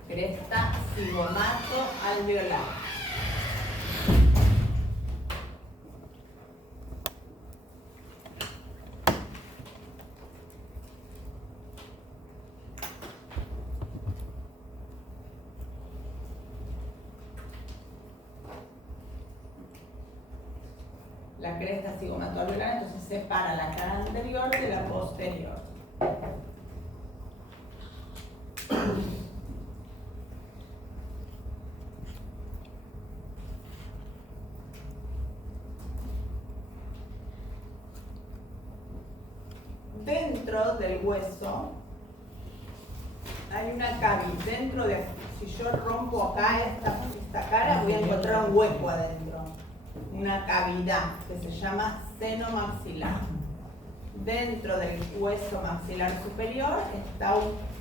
Cresta cigomato-alveolar. La cresta cigomato-alveolar entonces separa la cara anterior de la posterior. Dentro del hueso hay una cavidad. Dentro de, si yo rompo acá esta cara, voy a encontrar un hueco adentro. Una cavidad que se llama seno maxilar. Dentro del hueso maxilar superior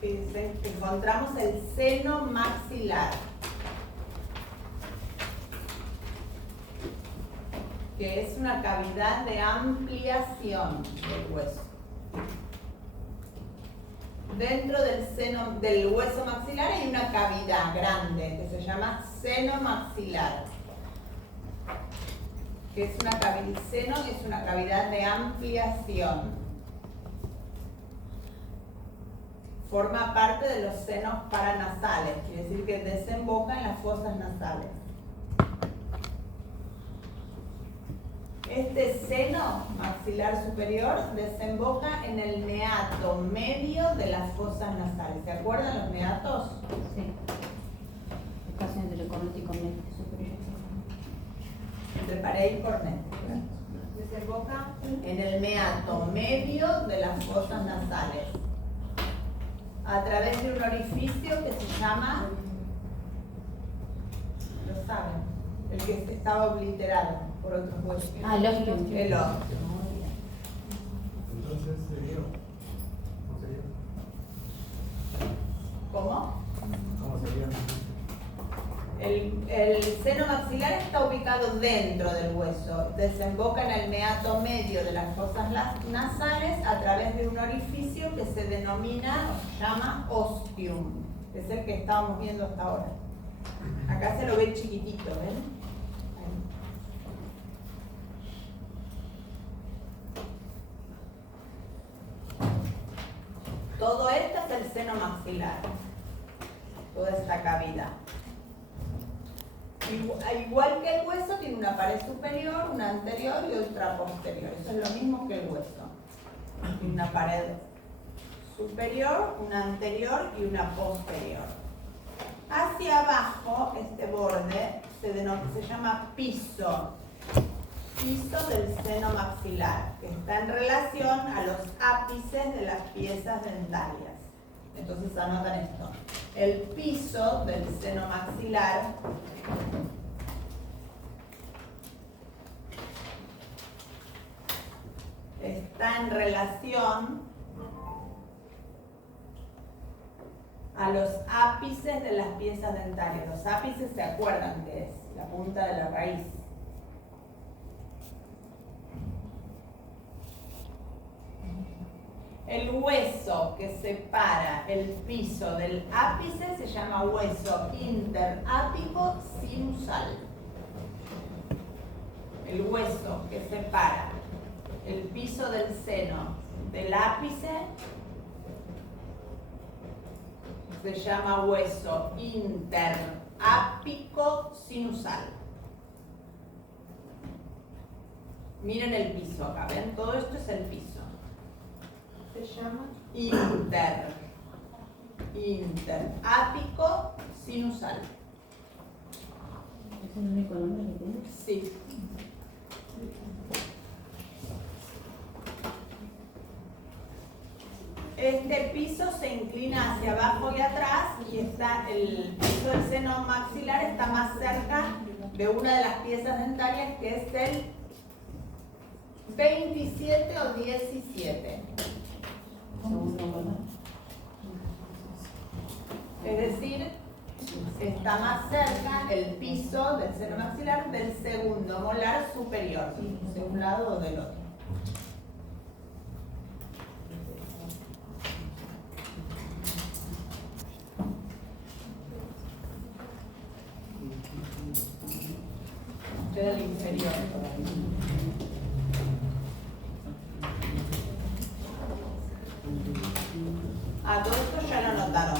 encontramos el seno maxilar, que es una cavidad de ampliación del hueso. Dentro del hueso maxilar hay una cavidad grande que se llama seno maxilar, que es una cavidad, seno es una cavidad de ampliación. Forma parte de los senos paranasales, quiere decir que desemboca en las fosas nasales. Este seno maxilar superior desemboca en el meato medio de las fosas nasales. ¿Se acuerdan los meatos? Sí. Casi entre el cornete y cornete superior. Entre pared y cornete. Desemboca en el meato medio de las fosas nasales, a través de un orificio que se llama, lo saben, el que estaba obliterado por otros huesos. Ah, el ostium. El ostium. Entonces sería. ¿Cómo sería? ¿Cómo? ¿Cómo sería? El seno maxilar está ubicado dentro del hueso, desemboca en el meato medio de las fosas nasales a través de un orificio que se denomina, o se llama ostium, que es el que estábamos viendo hasta ahora. Acá se lo ve chiquitito, ¿ven? Ahí. Todo esto es el seno maxilar, toda esta cavidad. Igual que el hueso, tiene una pared superior, una anterior y otra posterior. Eso es lo mismo que el hueso. Tiene una pared superior, una anterior y una posterior. Hacia abajo, este borde se llama piso. Piso del seno maxilar, que está en relación a los ápices de las piezas dentarias. Entonces anotan esto. El piso del seno maxilar está en relación a los ápices de las piezas dentarias. Los ápices, ¿se acuerdan qué es? La punta de la raíz. El hueso que separa el piso del ápice se llama hueso interápico sinusal. El hueso que separa el piso del seno del ápice se llama hueso interápico sinusal. Miren el piso acá, ¿ven? Todo esto es el piso. Se llama interápico sinusal. ¿Es el único nombre que tiene? Sí. Este piso se inclina hacia abajo y atrás y está el piso del seno maxilar está más cerca de una de las piezas dentarias, que es el 27 o 17. Es decir, está más cerca el piso del seno maxilar del segundo molar superior, de un lado o del otro. Este es el inferior. Todo esto ya lo notaron.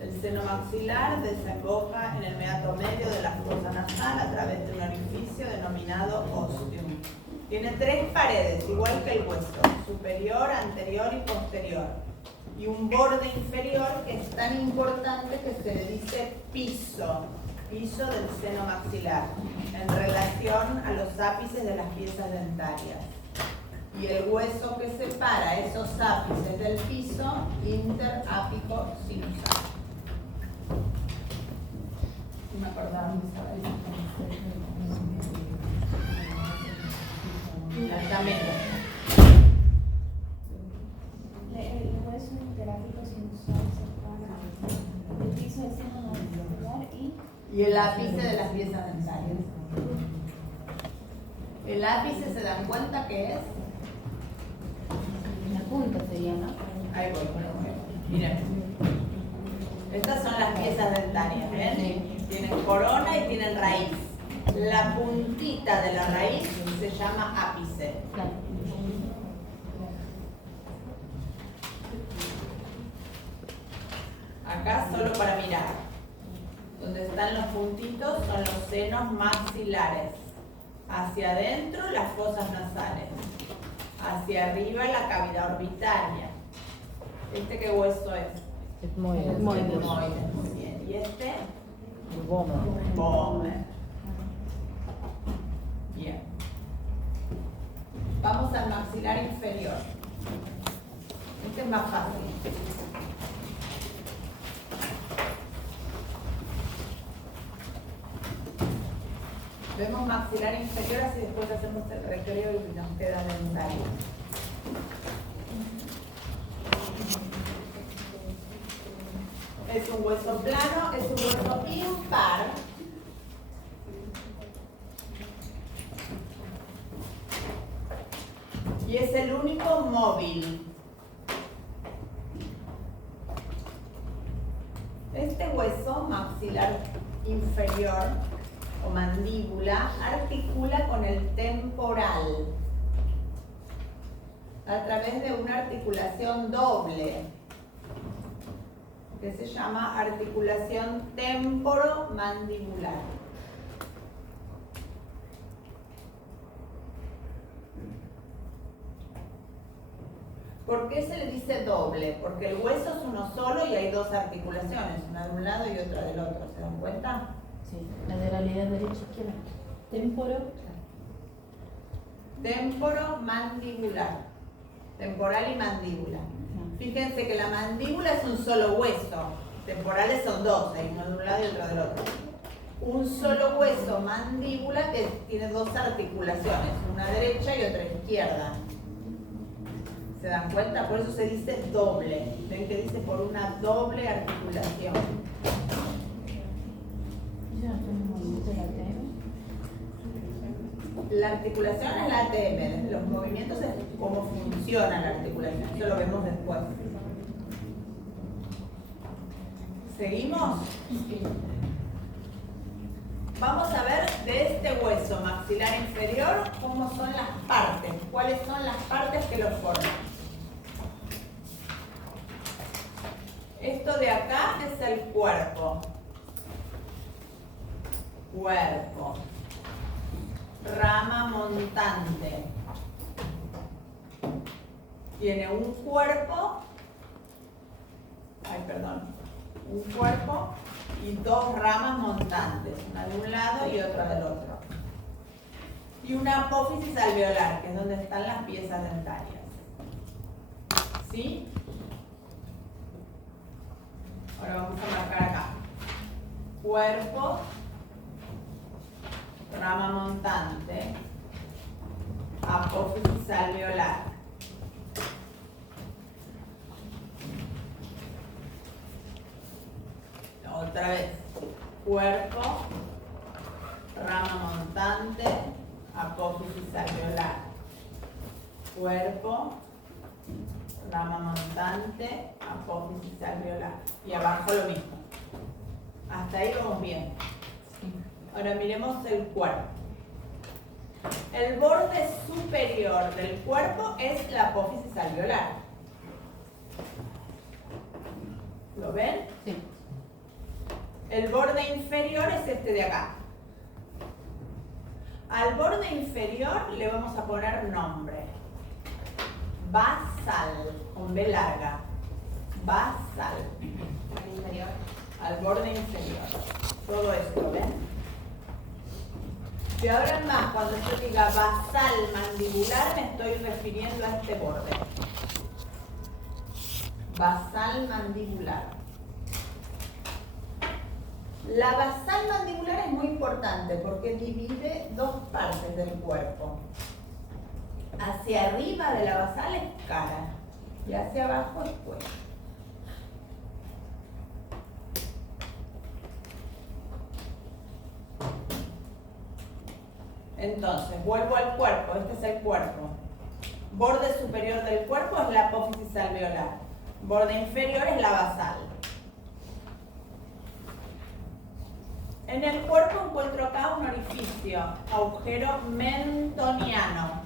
El seno maxilar desemboca en el meato medio de la fosa nasal a través de un orificio denominado ostium. Tiene tres paredes, igual que el hueso, superior, anterior y posterior. Y un borde inferior que es tan importante que se le dice piso del seno maxilar, en relación a los ápices de las piezas dentarias. Y el hueso que separa esos ápices del piso, interápico sinusal. Me acordaba de esa vez. También. El hueso interápico sinusal separa el piso del seno maxilar y el ápice de las piezas dentarias. El ápice, ¿se dan cuenta qué es? La punta sería, ¿no? Ahí voy con el ejemplo. Miren. Estas son las piezas dentarias, ¿ven? Tienen corona y tienen raíz. La puntita de la raíz se llama ápice. Claro. Acá solo para mirar. Donde están los puntitos son los senos maxilares. Hacia adentro las fosas nasales. Hacia arriba la cavidad orbitaria. ¿Este qué hueso es? Etmoides. Etmoides, muy bien. ¿Y este? El Vomer. Vomer. Bien. Vamos al maxilar inferior. Este es más fácil. Vemos maxilar inferior, así después hacemos el recreo y nos queda dentario. Es un hueso plano, es un hueso impar. Y es el único móvil. Este hueso maxilar inferior o mandíbula articula con el temporal a través de una articulación doble que se llama articulación temporomandibular. ¿Por qué se le dice doble? Porque el hueso es uno solo y hay dos articulaciones, una de un lado y otra del otro. ¿Se dan cuenta? Sí, lateralidad derecha-izquierda. Temporo. Temporomandibular. Temporal y mandíbula. Fíjense que la mandíbula es un solo hueso. Temporales son dos, hay uno de un lado y otro del otro. Un solo hueso, mandíbula, que tiene dos articulaciones, una derecha y otra izquierda. ¿Se dan cuenta? Por eso se dice doble. Ven que dice por una doble articulación. ¿Ya no tiene movimiento de la ATM? La articulación es la ATM. Los movimientos es cómo funciona la articulación. Eso lo vemos después. ¿Seguimos? Vamos a ver de este hueso maxilar inferior cómo son las partes. ¿Cuáles son las partes que lo forman? Esto de acá es el cuerpo. Cuerpo. Rama montante. Tiene un cuerpo. Un cuerpo y dos ramas montantes, una de un lado y otra del otro. Y una apófisis alveolar, que es donde están las piezas dentarias. ¿Sí? Ahora vamos a marcar acá. Cuerpo, rama montante, apófisis alveolar. Otra vez. Cuerpo, rama montante, apófisis alveolar. Cuerpo, rama montante, apófisis alveolar. Y abajo lo mismo. Hasta ahí vamos bien. Ahora miremos el cuerpo. El borde superior del cuerpo es la apófisis alveolar. ¿Lo ven? Sí. El borde inferior es este de acá. Al borde inferior le vamos a poner nombre. Basal, con B larga. Basal. Al inferior. Al borde inferior. Todo esto, ¿ven? De ahora en más, cuando yo diga basal mandibular, me estoy refiriendo a este borde. Basal mandibular. La basal mandibular es muy importante porque divide dos partes del cuerpo. Hacia arriba de la basal es cara y hacia abajo es cuello. Entonces, vuelvo al cuerpo. Este es el cuerpo. Borde superior del cuerpo es la apófisis alveolar. Borde inferior es la basal. En el cuerpo encuentro acá un orificio, agujero mentoniano.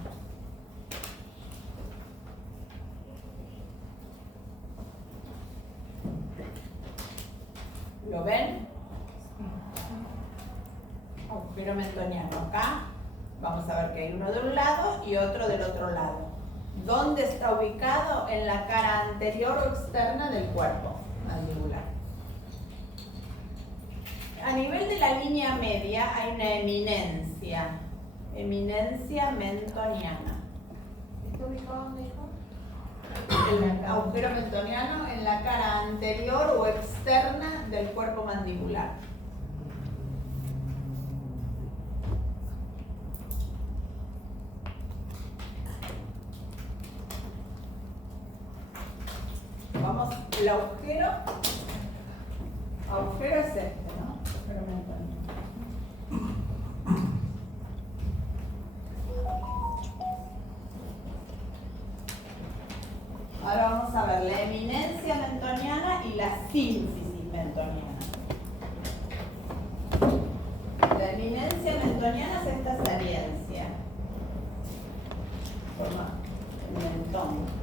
¿Lo ven? Agujero mentoniano acá Vamos a ver que hay uno de un lado y otro del otro lado. ¿Dónde está ubicado? En la cara anterior o externa del cuerpo mandibular. A nivel de la línea media hay una eminencia mentoniana. ¿Está ubicado dónde, hijo? El agujero mentoniano en la cara anterior o externa del cuerpo mandibular. Vamos, el agujero es este, ¿no? Agujero mentoniano. Ahora vamos a ver la eminencia mentoniana y la sínfisis mentoniana. La eminencia mentoniana es esta saliencia. Forma el mentón.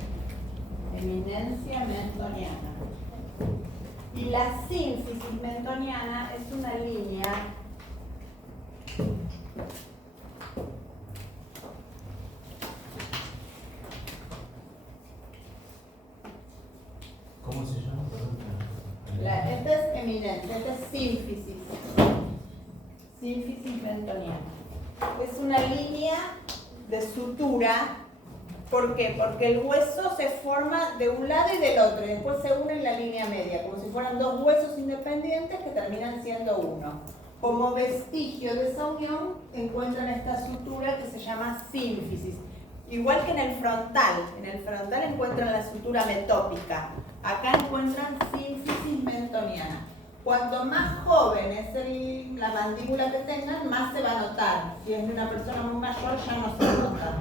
Eminencia mentoniana. Y la sínfisis mentoniana es una línea ¿Cómo se llama? esta es eminencia, esta es sínfisis. Sínfisis mentoniana. Es una línea de sutura. ¿Por qué? Porque el hueso se forma de un lado y del otro y después se une en la línea media, como si fueran dos huesos independientes que terminan siendo uno. Como vestigio de esa unión encuentran esta sutura que se llama sínfisis. Igual que en el frontal encuentran la sutura metópica. Acá encuentran sínfisis mentoniana. Cuanto más joven es la mandíbula que tengan, más se va a notar. Si es de una persona muy mayor, ya no se va a notar.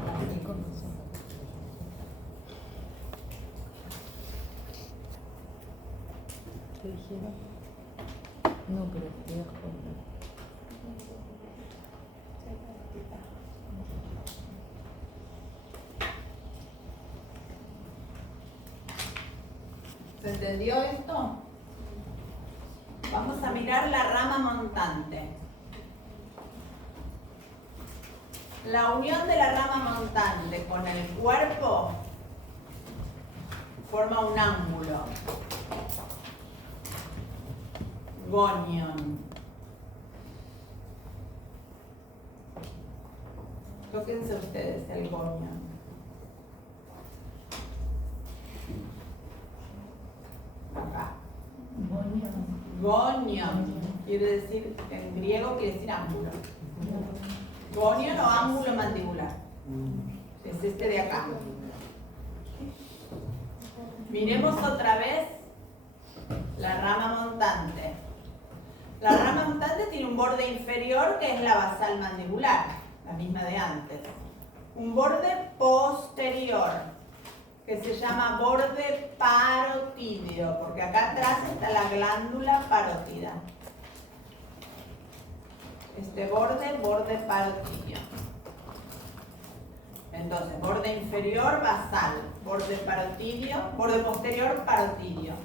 ¿Qué dijeron? No, pero te dejo. ¿Se entendió esto? Vamos a mirar la rama montante. La unión de la rama montante con el cuerpo forma un ángulo. Gonion. Tóquense ustedes el gonion. Acá. Gonion. Quiere decir, en griego quiere decir ángulo. Gonion o ángulo mandibular. Es este de acá. Miremos otra vez la rama montante. La rama montante tiene un borde inferior que es la basal mandibular, la misma de antes. Un borde posterior que se llama borde parotídeo, porque acá atrás está la glándula parótida. Este borde parotídeo. Entonces, borde inferior basal, borde parotídeo, borde posterior parotídeo.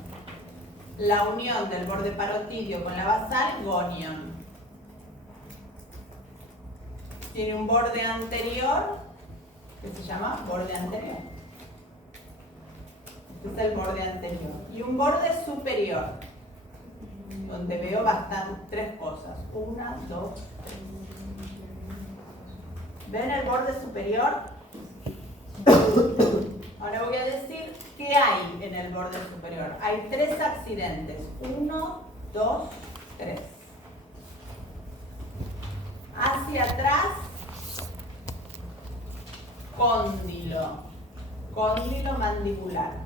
La unión del borde parotídeo con la basal, gonion. Tiene un borde anterior que se llama borde anterior. Este es el borde anterior. Y un borde superior, donde veo tres cosas. 1, 2, 3. ¿Ven el borde superior? Ahora voy a decir qué hay en el borde superior. Hay 3 accidentes. 1, 2, 3. Hacia atrás, cóndilo. Cóndilo mandibular.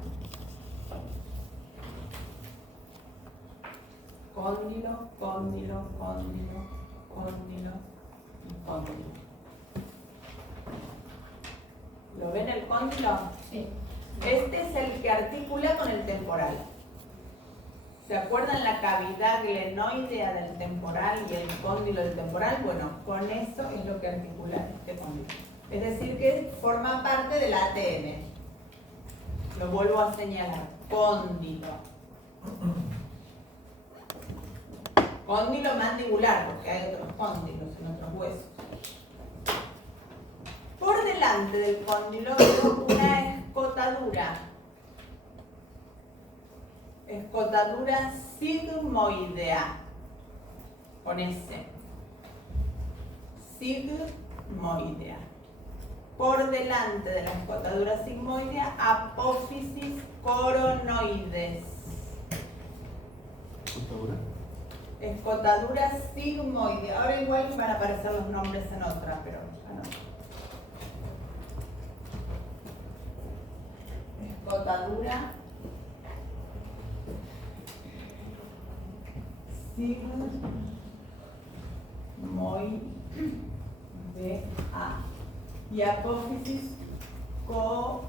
Cóndilo, cóndilo, cóndilo, cóndilo y cóndilo. ¿Lo ven el cóndilo? Sí. Este es el que articula con el temporal. ¿Se acuerdan la cavidad glenoidea del temporal y el cóndilo del temporal? Bueno, con eso es lo que articula este cóndilo. Es decir, que forma parte del ATN. Lo vuelvo a señalar. Cóndilo. Cóndilo mandibular, porque hay otros cóndilos en otros huesos. delante del cóndilo veo una escotadura. Escotadura sigmoidea. Con S. Sigmoidea. Por delante de la escotadura sigmoidea, apófisis coronoides. Escotadura sigmoidea. Ahora igual van a aparecer los nombres en otra, pero ya no. Escotadura sigmoidea. Y apófisis coronoides.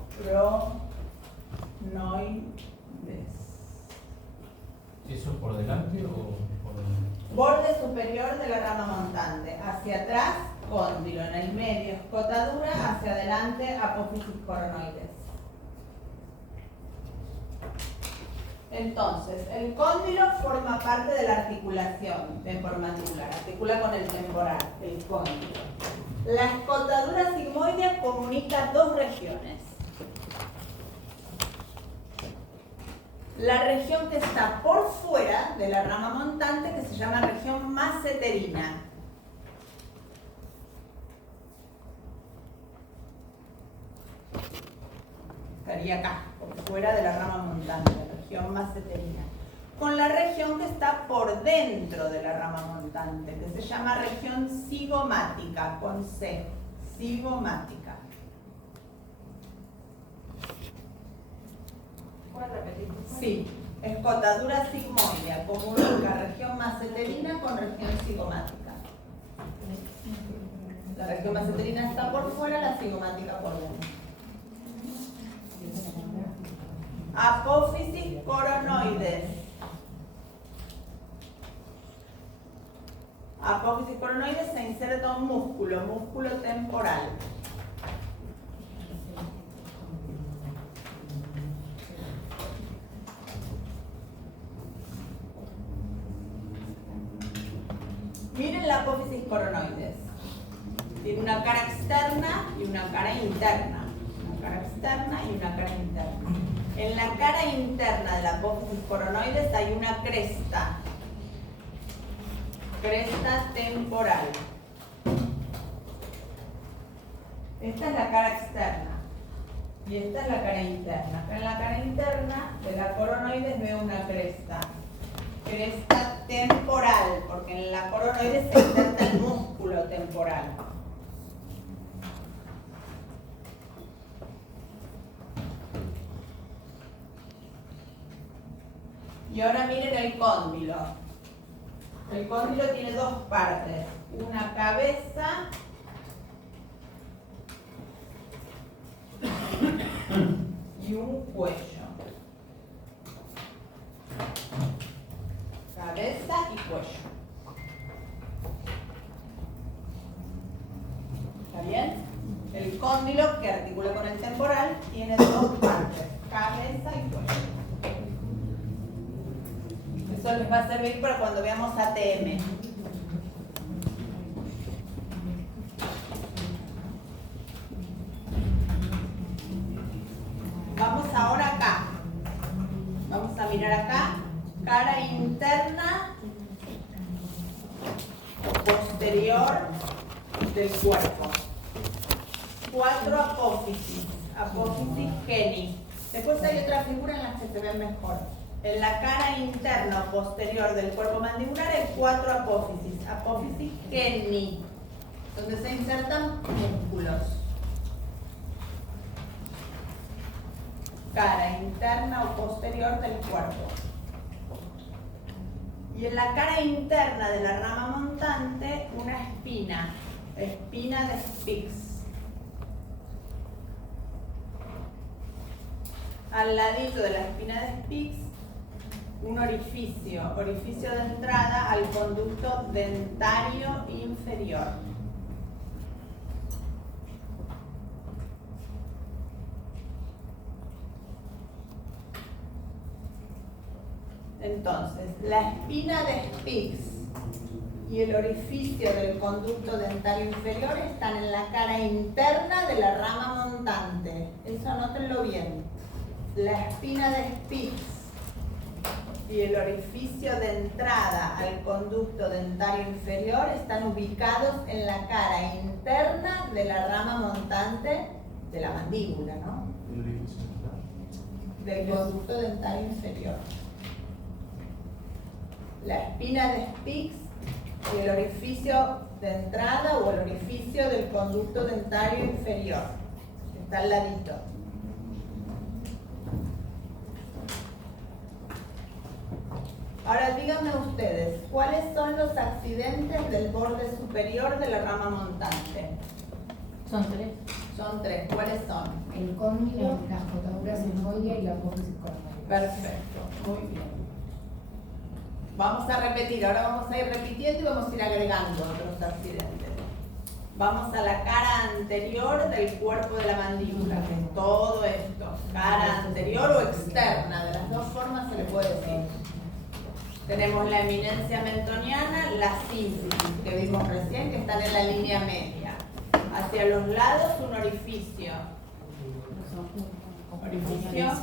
¿Eso por delante o por delante? Borde superior de la rama montante. Hacia atrás, cóndilo. En el medio, escotadura. Hacia adelante, apófisis coronoides. Entonces, el cóndilo forma parte de la articulación temporomandibular. Articula con el temporal, el cóndilo. La escotadura sigmoidea comunica dos regiones. La región que está por fuera de la rama montante, que se llama región maseterina. Estaría acá, por fuera de la rama montante, la región maseterina. Con la región que está por dentro de la rama montante, que se llama región cigomática, con C, cigomática. ¿Puedes repetir? Sí, escotadura sigmoidea, comunica región maseterina con región cigomática. La región maseterina está por fuera, la cigomática por dentro. Apófisis coronoides. Apófisis coronoides se inserta un músculo, músculo temporal. Miren la apófisis coronoides. Tiene una cara externa y una cara interna. Una cara externa y una cara interna. En la cara interna de la apófisis coronoides hay una cresta. Cresta temporal. Esta es la cara externa. Y esta es la cara interna. Acá en la cara interna de la coronoides veo una cresta. Cresta temporal, porque en la coronoides se inserta el músculo temporal. Y ahora miren el cóndilo. El cóndilo tiene dos partes, una cabeza y un cuello. Cabeza y cuello. ¿Está bien? El cóndilo, que articula con el temporal, tiene dos partes, cabeza y cuello. Eso les va a servir para cuando veamos ATM. Vamos ahora acá. Vamos a mirar acá. Cara interna posterior del cuerpo. 4 apófisis. Apófisis geni. Después hay otra figura en la que se ve mejor. En la cara interna o posterior del cuerpo mandibular hay 4 apófisis. Apófisis geni, donde se insertan músculos. Cara interna o posterior del cuerpo. Y en la cara interna de la rama montante, una espina. Espina de Spix. Al ladito de la espina de Spix, un orificio de entrada al conducto dentario inferior. Entonces, la espina de Spix y el orificio del conducto dentario inferior están en la cara interna de la rama montante. Eso anótenlo bien. La espina de Spitz y el orificio de entrada al conducto dentario inferior están ubicados en la cara interna de la rama montante de la mandíbula, ¿no? ¿El orificio central? Del conducto dentario inferior. La espina de Spitz y el orificio de entrada o el orificio del conducto dentario inferior. Está al ladito. Ahora díganme ustedes, ¿cuáles son los accidentes del borde superior de la rama montante? Son 3. Son 3. ¿Cuáles son? El cóndilo, la escotadura sigmoidea y la apófisis coronaria. Perfecto, muy bien. Vamos a repetir, ahora vamos a ir repitiendo y vamos a ir agregando otros accidentes. Vamos a la cara anterior del cuerpo de la mandíbula, que es todo esto. Cara anterior o externa, de las dos formas se le puede decir. Tenemos la eminencia mentoniana, la sínfisis, que vimos recién, que están en la línea media. Hacia los lados un orificio. Orificio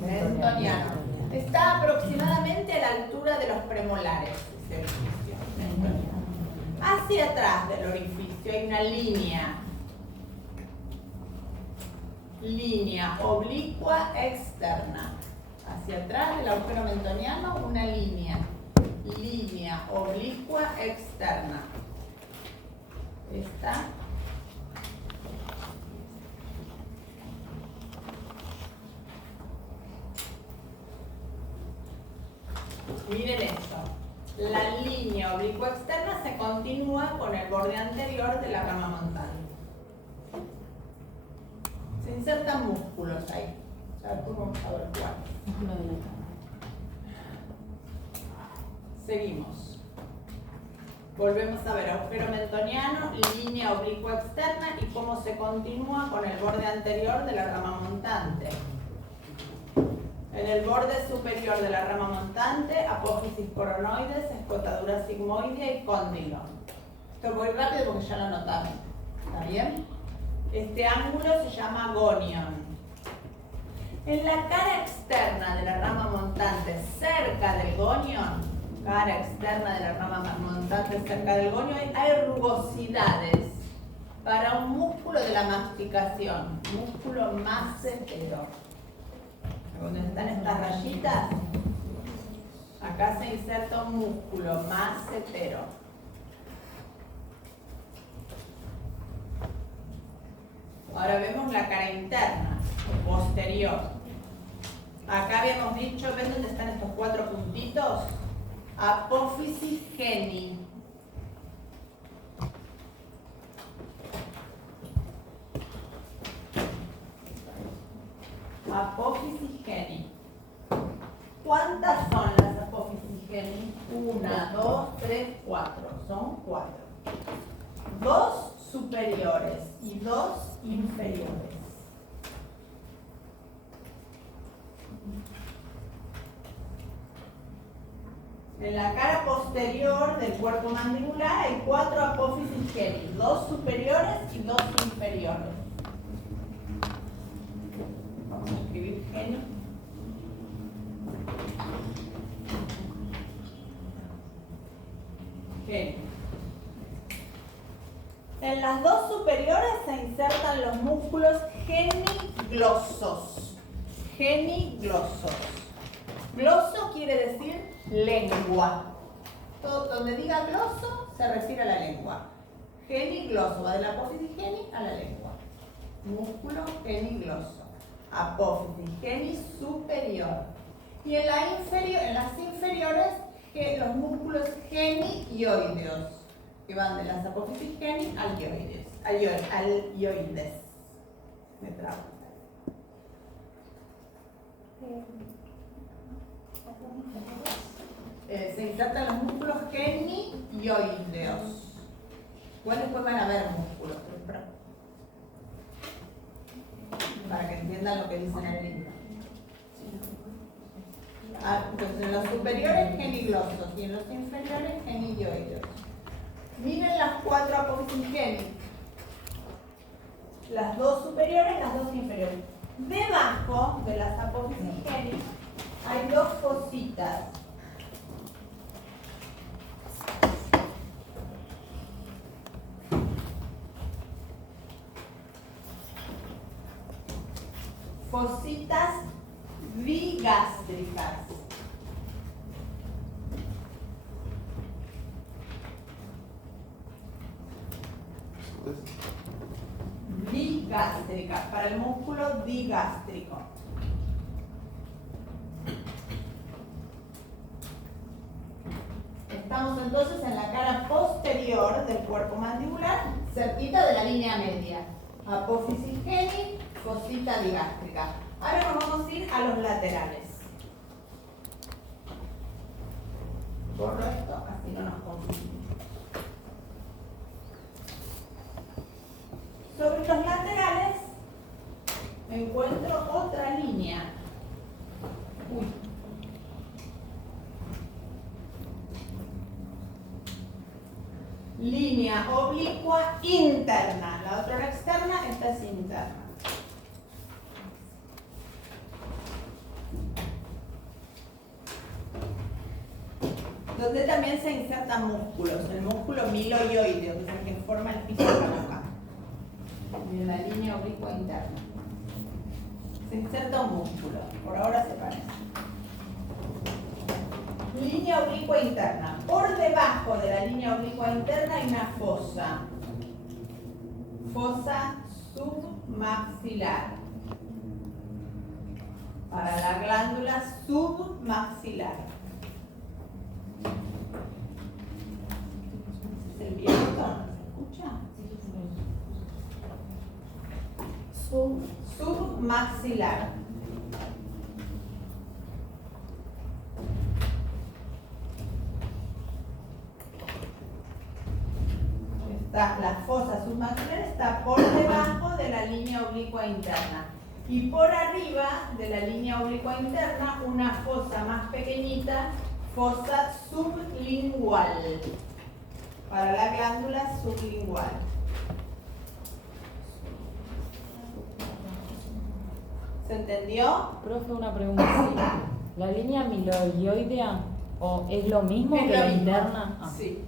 mentoniano. Está aproximadamente a la altura de los premolares, ese orificio mentoniano. Hacia atrás del orificio hay una línea oblicua externa. Hacia atrás del agujero mentoniano una línea oblicua externa. Esta. Miren esto. La línea oblicua externa se continúa con el borde anterior de la rama montante. Se insertan músculos ahí. Ya después vamos a ver cuáles. Seguimos. Volvemos a ver agujero mentoniano, línea oblicua externa y cómo se continúa con el borde anterior de la rama montante. En el borde superior de la rama montante, apófisis coronoides, escotadura sigmoidea y cóndilo. Esto voy rápido porque ya lo notaron. ¿Está bien? Este ángulo se llama gonion. En la cara externa de la rama montante, cerca del gonion, cara externa de la rama montante cerca del gonion, hay rugosidades para un músculo de la masticación, músculo macetero. Donde están estas rayitas, acá se inserta un músculo macetero. Ahora vemos la cara interna, posterior. Acá habíamos dicho, ¿ven dónde están estos 4 puntitos? Apófisis geni. Apófisis geni. ¿Cuántas son las apófisis geni? 1, 2, 3, 4. Son 4. 2 superiores y 2 inferiores. En la cara posterior del cuerpo mandibular hay 4 apófisis geni, 2 superiores y 2 inferiores. Vamos a escribir geni. Geni. En las 2 superiores se insertan los músculos geniglosos. Geniglosos. Gloso quiere decir lengua. Todo donde diga gloso se refiere a la lengua. Genigloso va de la apófisis geni a la lengua. Músculo genigloso. Apófisis geni superior. Y en las inferiores los músculos genioideos, que van de las apófisis geni al ioides. Me trabo. Se insertan los músculos genioideos. Igual después van a ver músculos, para que entiendan lo que dicen en el libro. Entonces en los superiores geniglosos y en los inferiores genioideos. Miren las 4 apófisis génitas. Las 2 superiores, las 2 inferiores. Debajo de las apófisis génitas hay 2 fositas. Fositas bigástricas. Bigástrica, para el músculo digástrico. Estamos entonces en la cara posterior del cuerpo mandibular, cerquita de la línea media. Apófisis génita, fosita digástrica. Ahora nos vamos a ir a los laterales. Borro esto, así no nos confundimos. Sobre los laterales encuentro otra línea. Uy. Línea oblicua interna. La otra era externa, esta es interna. Donde también se insertan músculos. El músculo miloioideo, que es el que forma el piso para acá. En la línea oblicua interna. Se inserta un músculo. Por ahora se parece. Línea oblicua interna. Por debajo de la línea oblicua interna hay una fosa. Fosa submaxilar. Para la glándula submaxilar. ¿Es el viento? ¿Se escucha? Submaxilar. La fosa submaxilar está por debajo de la línea oblicua interna y por arriba de la línea oblicua interna una fosa más pequeñita, fosa sublingual, para la glándula sublingual. ¿Se entendió? Profe, una pregunta. ¿Sí? ¿La línea miloioidea o es lo mismo Es que lo la mismo. interna? Sí.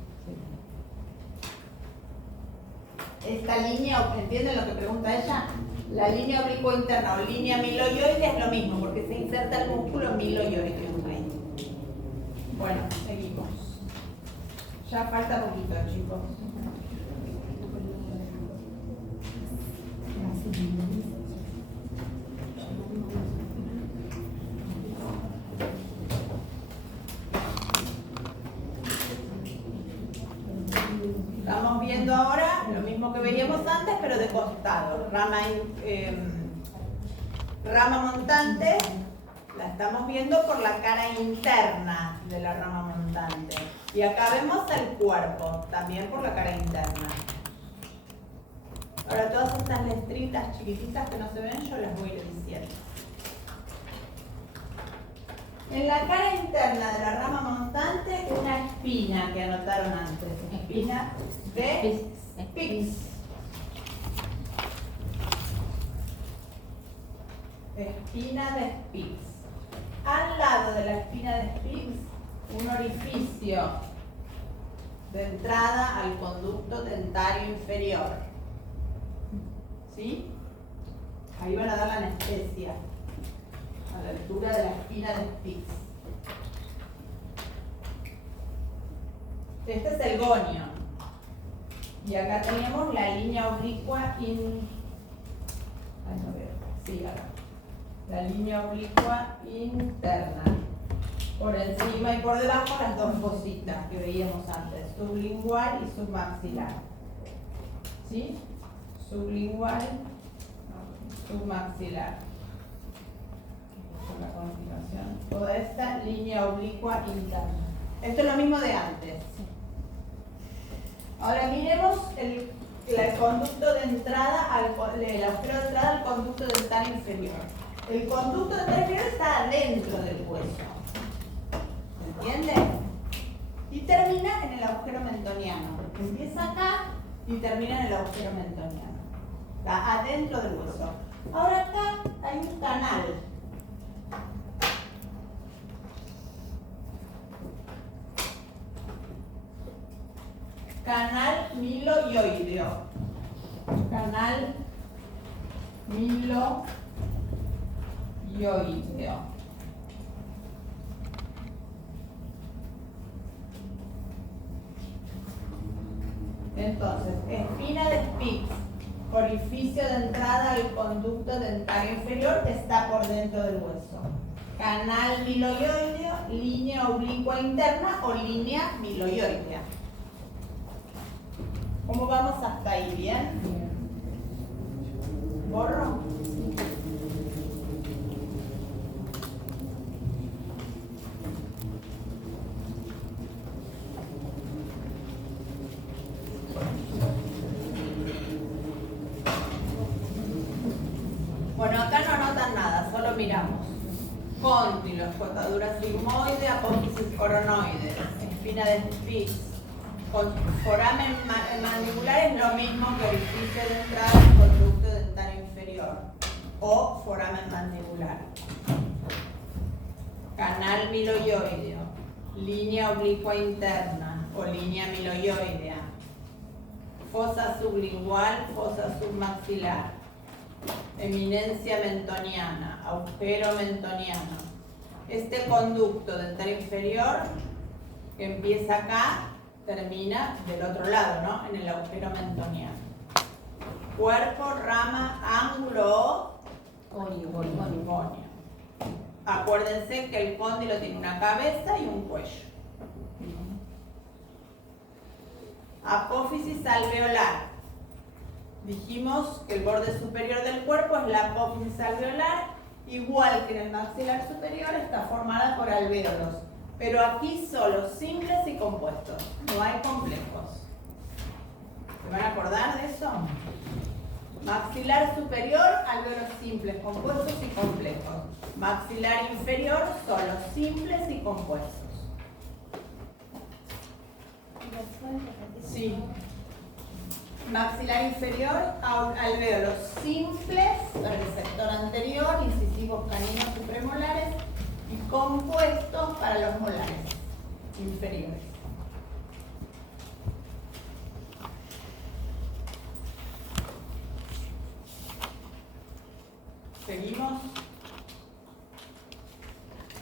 Esta línea, ¿entienden lo que pregunta ella? La línea oblicua interna o línea miloioidea es lo mismo porque se inserta el músculo miloioideo. Bueno, seguimos. Ya falta poquito, chicos. Estamos viendo ahora lo mismo que veíamos antes, pero de costado. Rama montante, la estamos viendo por la cara interna de la rama montante. Y acá vemos el cuerpo, también por la cara interna. Ahora todas estas letritas chiquititas que no se ven, yo las voy a ir diciendo. En la cara interna de la rama montante, una espina que anotaron antes. Espina de Spix. Espina de Spix. Al lado de la espina de Spix, un orificio de entrada al conducto dentario inferior. ¿Sí? Ahí van a dar la anestesia, a la altura de la espina de Spix. Este es el gonio. Y acá tenemos la línea oblicua la línea oblicua interna. Por encima y por debajo las dos fositas que veíamos antes, sublingual y submaxilar. ¿Sí? Sublingual, submaxilar. Por la continuación, toda esta línea oblicua interna. Esto es lo mismo de antes. Ahora miremos el conducto de entrada, el agujero de entrada al conducto dentario inferior. El conducto dentario inferior está adentro del hueso. ¿Se entiende? Y termina en el agujero mentoniano. Empieza acá y termina en el agujero mentoniano. Está adentro del hueso. Ahora acá hay un canal. Canal miloioideo. Canal miloioideo. Entonces, espina de Spitz, orificio de entrada al conducto dentario inferior que está por dentro del hueso. Canal miloioideo, línea oblicua interna o línea miloioidea. ¿Cómo vamos hasta ahí? ¿Bien? ¿Borro? Bueno, acá no anotan nada, solo miramos. Cóndilo, cortadura sigmoide, apófisis coronoide, espina de Spitz. Con foramen mandibular es lo mismo que orificio de entrada al conducto dentario inferior o foramen mandibular. Canal miloioideo, línea oblicua interna o línea miloioidea, fosa sublingual, fosa submaxilar, eminencia mentoniana, agujero mentoniano. Este conducto dentario inferior que empieza acá termina del otro lado, ¿no? En el agujero mentoniano. Cuerpo, rama, ángulo conio. Acuérdense que el cóndilo tiene una cabeza y un cuello. Apófisis alveolar. Dijimos que el borde superior del cuerpo es la apófisis alveolar, igual que en el maxilar superior está formada por alvéolos. Pero aquí solo simples y compuestos, no hay complejos. ¿Se van a acordar de eso? Maxilar superior, alvéolos simples, compuestos y complejos. Maxilar inferior, solo simples y compuestos. Sí. Maxilar inferior, alvéolos simples, para el sector anterior, incisivos caninos y premolares, y compuestos para los molares inferiores. Seguimos.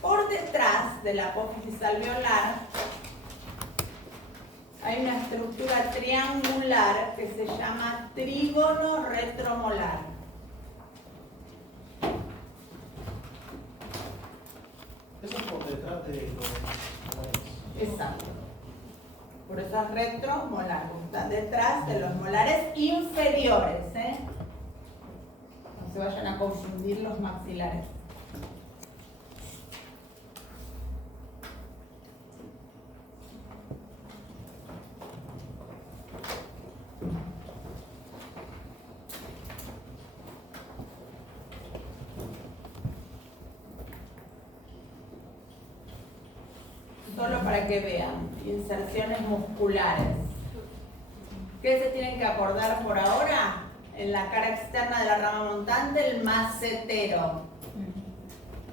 Por detrás de la apófisis alveolar hay una estructura triangular que se llama trígono retromolar. Eso es por detrás de los molares. Exacto. Por eso es retromolar, está detrás de los molares inferiores, ¿eh? No se vayan a confundir los maxilares. Solo para que vean, inserciones musculares. ¿Qué se tienen que acordar por ahora? En la cara externa de la rama montante, el macetero.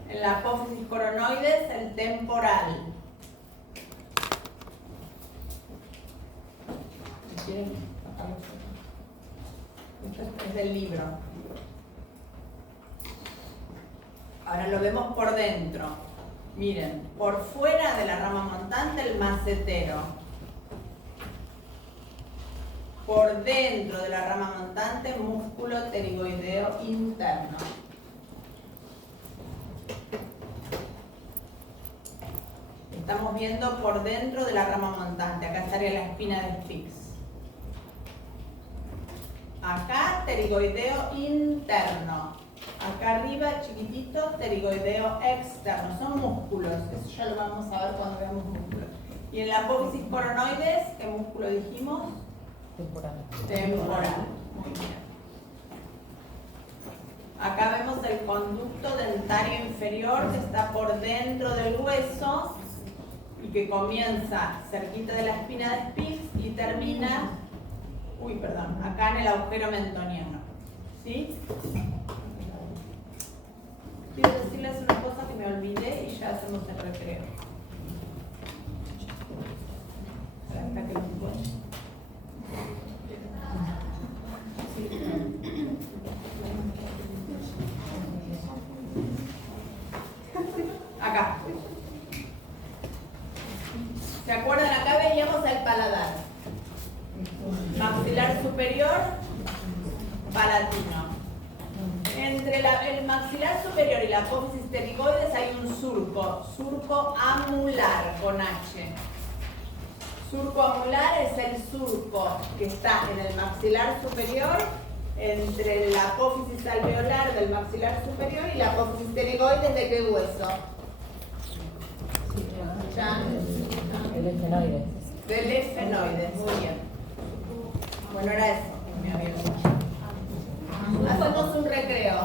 En la apófisis coronoides, el temporal. ¿Quieren? Esto es del libro. Ahora lo vemos por dentro. Miren, por fuera de la rama montante el macetero. Por dentro de la rama montante, músculo pterigoideo interno. Estamos viendo por dentro de la rama montante. Acá estaría la espina de Spitz. Acá, pterigoideo interno. Acá arriba, chiquitito, pterigoideo externo. Son músculos. Eso ya lo vamos a ver cuando veamos músculos. Y en la apófisis coronoides, ¿qué músculo dijimos? Temporal. Temporal. Muy bien. Acá vemos el conducto dentario inferior que está por dentro del hueso y y que comienza cerquita de la espina de Spix y termina, acá en el agujero mentoniano. ¿Sí? Quiero decirles una cosa que me olvidé y ya hacemos el recreo. Hasta que lo encuentre. Acá. ¿Se acuerdan? Acá veíamos el paladar. Maxilar superior, palatino. Entre el maxilar superior y la apófisis pterigoides hay un surco amular con H. Surco amular es el surco que está en el maxilar superior entre la apófisis alveolar del maxilar superior y la apófisis pterigoides ¿de qué hueso? ¿Ya? El esfenoide. Del esfenoide, muy bien. Bueno, era eso que me había dicho. Hacemos un recreo.